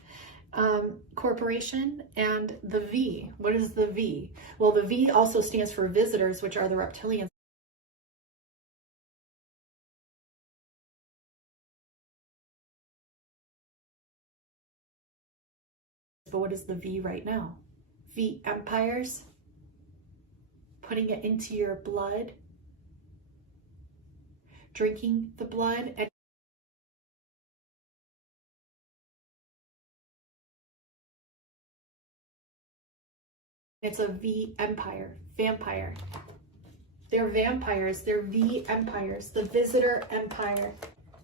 corporation, and the V. What is the V? Well, the V also stands for visitors, which are the reptilians. But what is the V right now? V empires, putting it into your blood, drinking the blood, and it's a V empire, vampire. They're vampires, they're V empires, the visitor empire.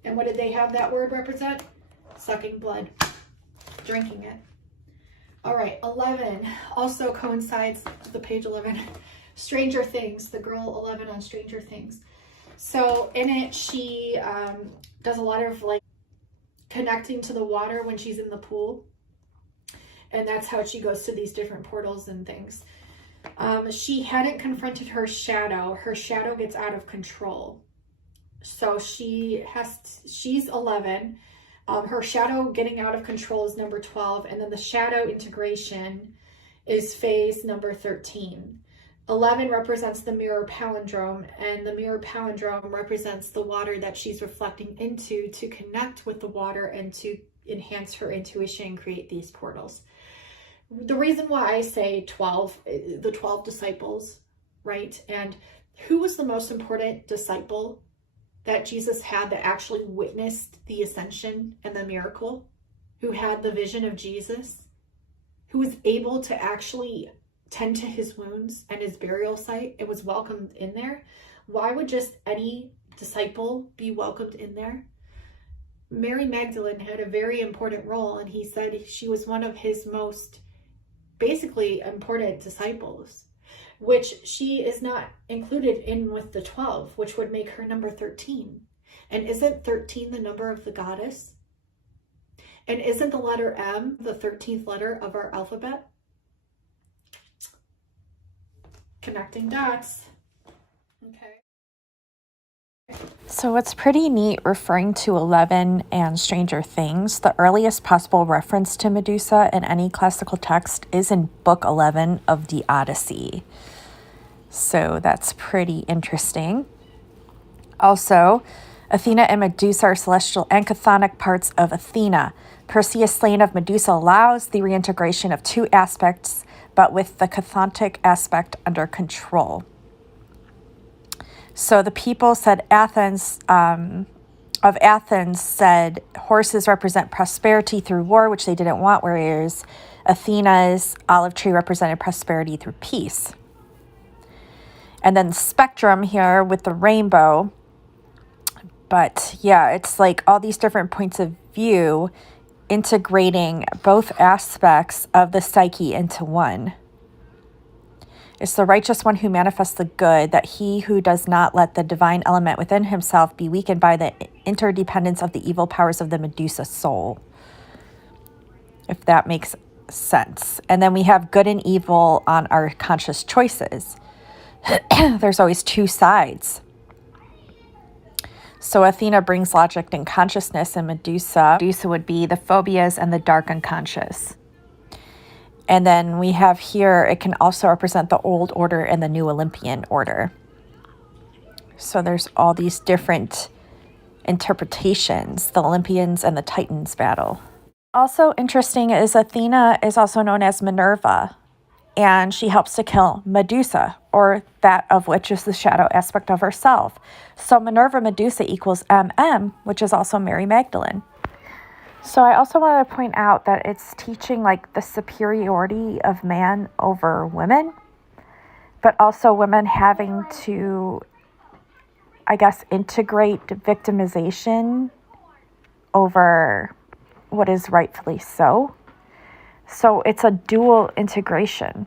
And what did they have that word represent? Sucking blood, drinking it. All right, 11 also coincides with the page 11. Stranger Things, the girl 11 on Stranger Things. So in it, she does a lot of like connecting to the water when she's in the pool. And that's how she goes to these different portals and things. She hadn't confronted her shadow. Her shadow gets out of control. So she's 11. Her shadow getting out of control is number 12, and then the shadow integration is phase number 13. 11 represents the mirror palindrome, and the mirror palindrome represents the water that she's reflecting into to connect with the water and to enhance her intuition and create these portals. The reason why I say 12, the 12 disciples, right? And who was the most important disciple that Jesus had that actually witnessed the ascension and the miracle, who had the vision of Jesus, who was able to actually tend to his wounds and his burial site and was welcomed in there, why would just any disciple be welcomed in there? Mary Magdalene had a very important role, and he said she was one of his most basically important disciples, which she is not included in with the 12, which would make her number 13. And isn't 13 the number of the goddess? And isn't the letter M the 13th letter of our alphabet? Connecting dots. Okay. So it's pretty neat referring to 11 and Stranger Things. The earliest possible reference to Medusa in any classical text is in Book 11 of the Odyssey. So that's pretty interesting. Also, Athena and Medusa are celestial and chthonic parts of Athena. Perseus, slain of Medusa, allows the reintegration of two aspects, but with the chthonic aspect under control. So the people said Athens said horses represent prosperity through war, which they didn't want, whereas Athena's olive tree represented prosperity through peace. And then the spectrum here with the rainbow. But yeah, it's like all these different points of view integrating both aspects of the psyche into one. It's the righteous one who manifests the good, that he who does not let the divine element within himself be weakened by the interdependence of the evil powers of the Medusa soul. If that makes sense. And then we have good and evil on our conscious choices. There's always two sides. So Athena brings logic and consciousness, and Medusa would be the phobias and the dark unconscious. And then we have here, it can also represent the old order and the new Olympian order. So there's all these different interpretations, the Olympians and the Titans battle. Also interesting is Athena is also known as Minerva, and she helps to kill Medusa, or that of which is the shadow aspect of herself. So Minerva Medusa equals MM, which is also Mary Magdalene. So I also wanted to point out that it's teaching like the superiority of man over women, but also women having to, I guess, integrate victimization over what is rightfully so. So it's a dual integration.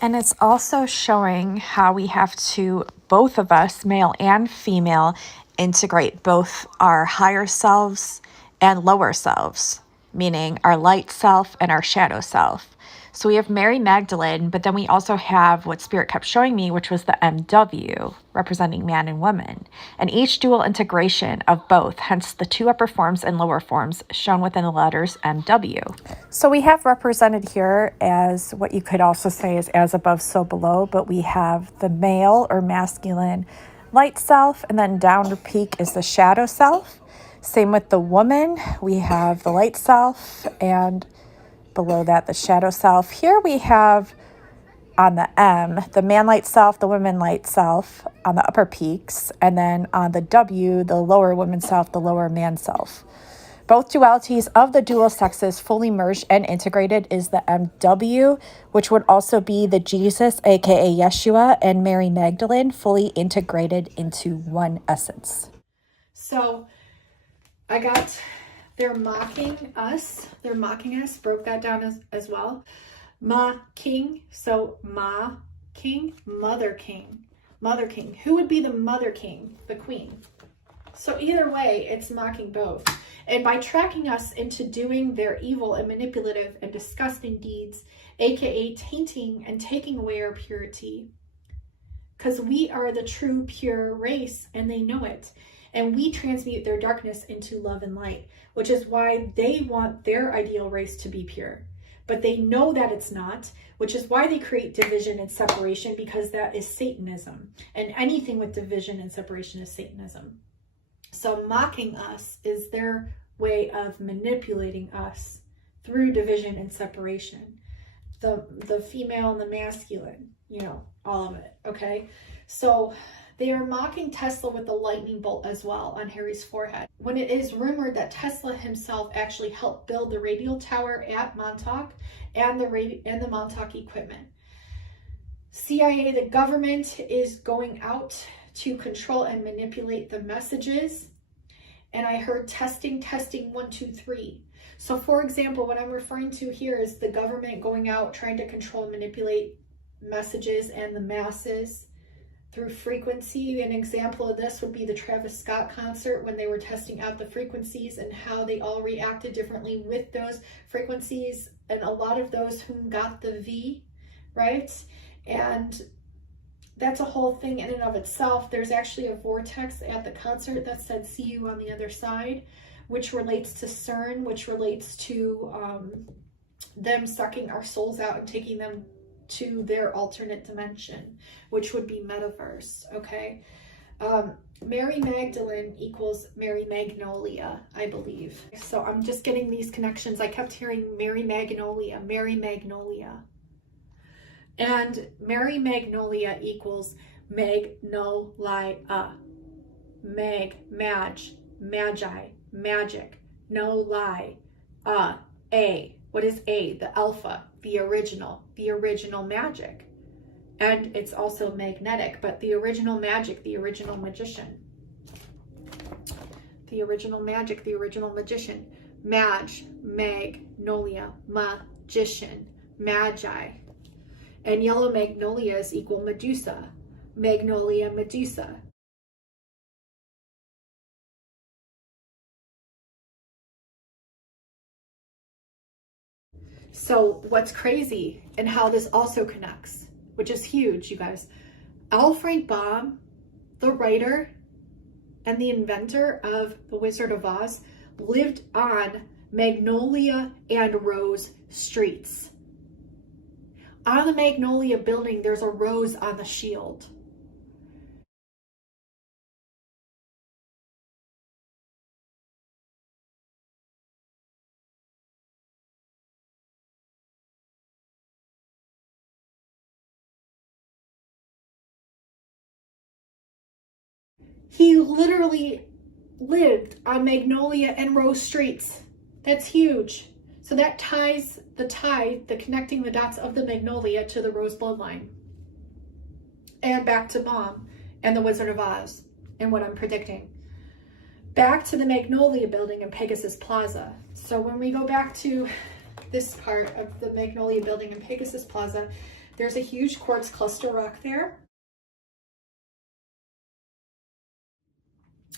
And it's also showing how we have to, both of us, male and female, integrate both our higher selves and lower selves, meaning our light self and our shadow self. So we have Mary Magdalene, but then we also have what Spirit kept showing me, which was the MW, representing man and woman. And each dual integration of both, hence the two upper forms and lower forms shown within the letters MW. So we have represented here as what you could also say is as above, so below, but we have the male or masculine light self, and then down peak is the shadow self. Same with the woman, we have the light self, and below that, the shadow self. Here we have on the M, the man light self, the woman light self on the upper peaks, and then on the W, the lower woman self, the lower man self. Both dualities of the dual sexes fully merged and integrated is the MW, which would also be the Jesus, aka Yeshua, and Mary Magdalene, fully integrated into one essence. So they're mocking us. They're mocking us. Broke that down as well. Ma king. So ma king, mother king, mother king. Who would be the mother king? The queen. So either way, it's mocking both. And by tracking us into doing their evil and manipulative and disgusting deeds, aka tainting and taking away our purity, because we are the true pure race and they know it. And we transmute their darkness into love and light, which is why they want their ideal race to be pure. But they know that it's not, which is why they create division and separation, because that is Satanism. And anything with division and separation is Satanism. So mocking us is their way of manipulating us through division and separation. The female and the masculine, all of it, okay? So They are mocking Tesla with the lightning bolt as well on Harry's forehead, when it is rumored that Tesla himself actually helped build the radial tower at Montauk and the Montauk equipment. CIA, the government, is going out to control and manipulate the messages. And I heard testing, 1, 2, 3. So for example, what I'm referring to here is the government going out, trying to control and manipulate messages and the masses through frequency. An example of this would be the Travis Scott concert, when they were testing out the frequencies and how they all reacted differently with those frequencies. And a lot of those whom got the V, right? And that's a whole thing in and of itself. There's actually a vortex at the concert that said, "See you on the other side," which relates to CERN, which relates to them sucking our souls out and taking them to their alternate dimension, which would be metaverse, okay? Mary Magdalene equals Mary Magnolia, I believe. So I'm just getting these connections. I kept hearing Mary Magnolia, Mary Magnolia. And Mary Magnolia equals Magnolia. Mag, Magi, magic, no lie, A. What is A? The alpha, the original magic. And it's also magnetic, but the original magic, the original magician. The original magic, the original magician. Magnolia, magician, magi. And yellow magnolias equal Medusa. Magnolia, Medusa. So what's crazy, and how this also connects, which is huge, you guys. L. Frank Baum, the writer and the inventor of The Wizard of Oz, lived on Magnolia and Rose streets. On the Magnolia building, there's a rose on the shield. He literally lived on Magnolia and Rose streets. That's huge. So that ties the connecting the dots of the Magnolia to the Rose bloodline. And back to Mom and the Wizard of Oz and what I'm predicting. Back to the Magnolia building in Pegasus Plaza. So when we go back to this part of the Magnolia building in Pegasus Plaza, there's a huge quartz cluster rock there.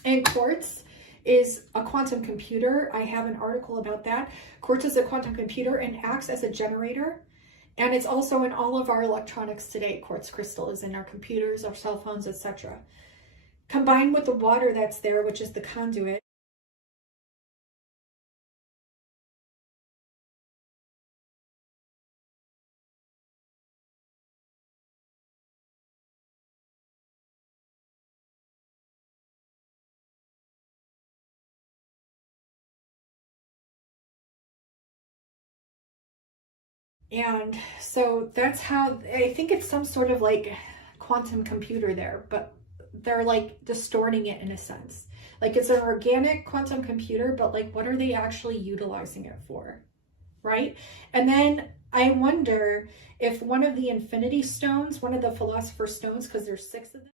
And quartz is a quantum computer. I have an article about that. Quartz is a quantum computer and acts as a generator. And it's also in all of our electronics today. Quartz crystal is in our computers, our cell phones, etc. Combined with the water that's there, which is the conduit. And so that's how, I think it's some sort of like quantum computer there, but they're like distorting it in a sense. Like it's an organic quantum computer, but like what are they actually utilizing it for, right? And then I wonder if one of the Infinity Stones, one of the Philosopher's Stones, because there's 6 of them,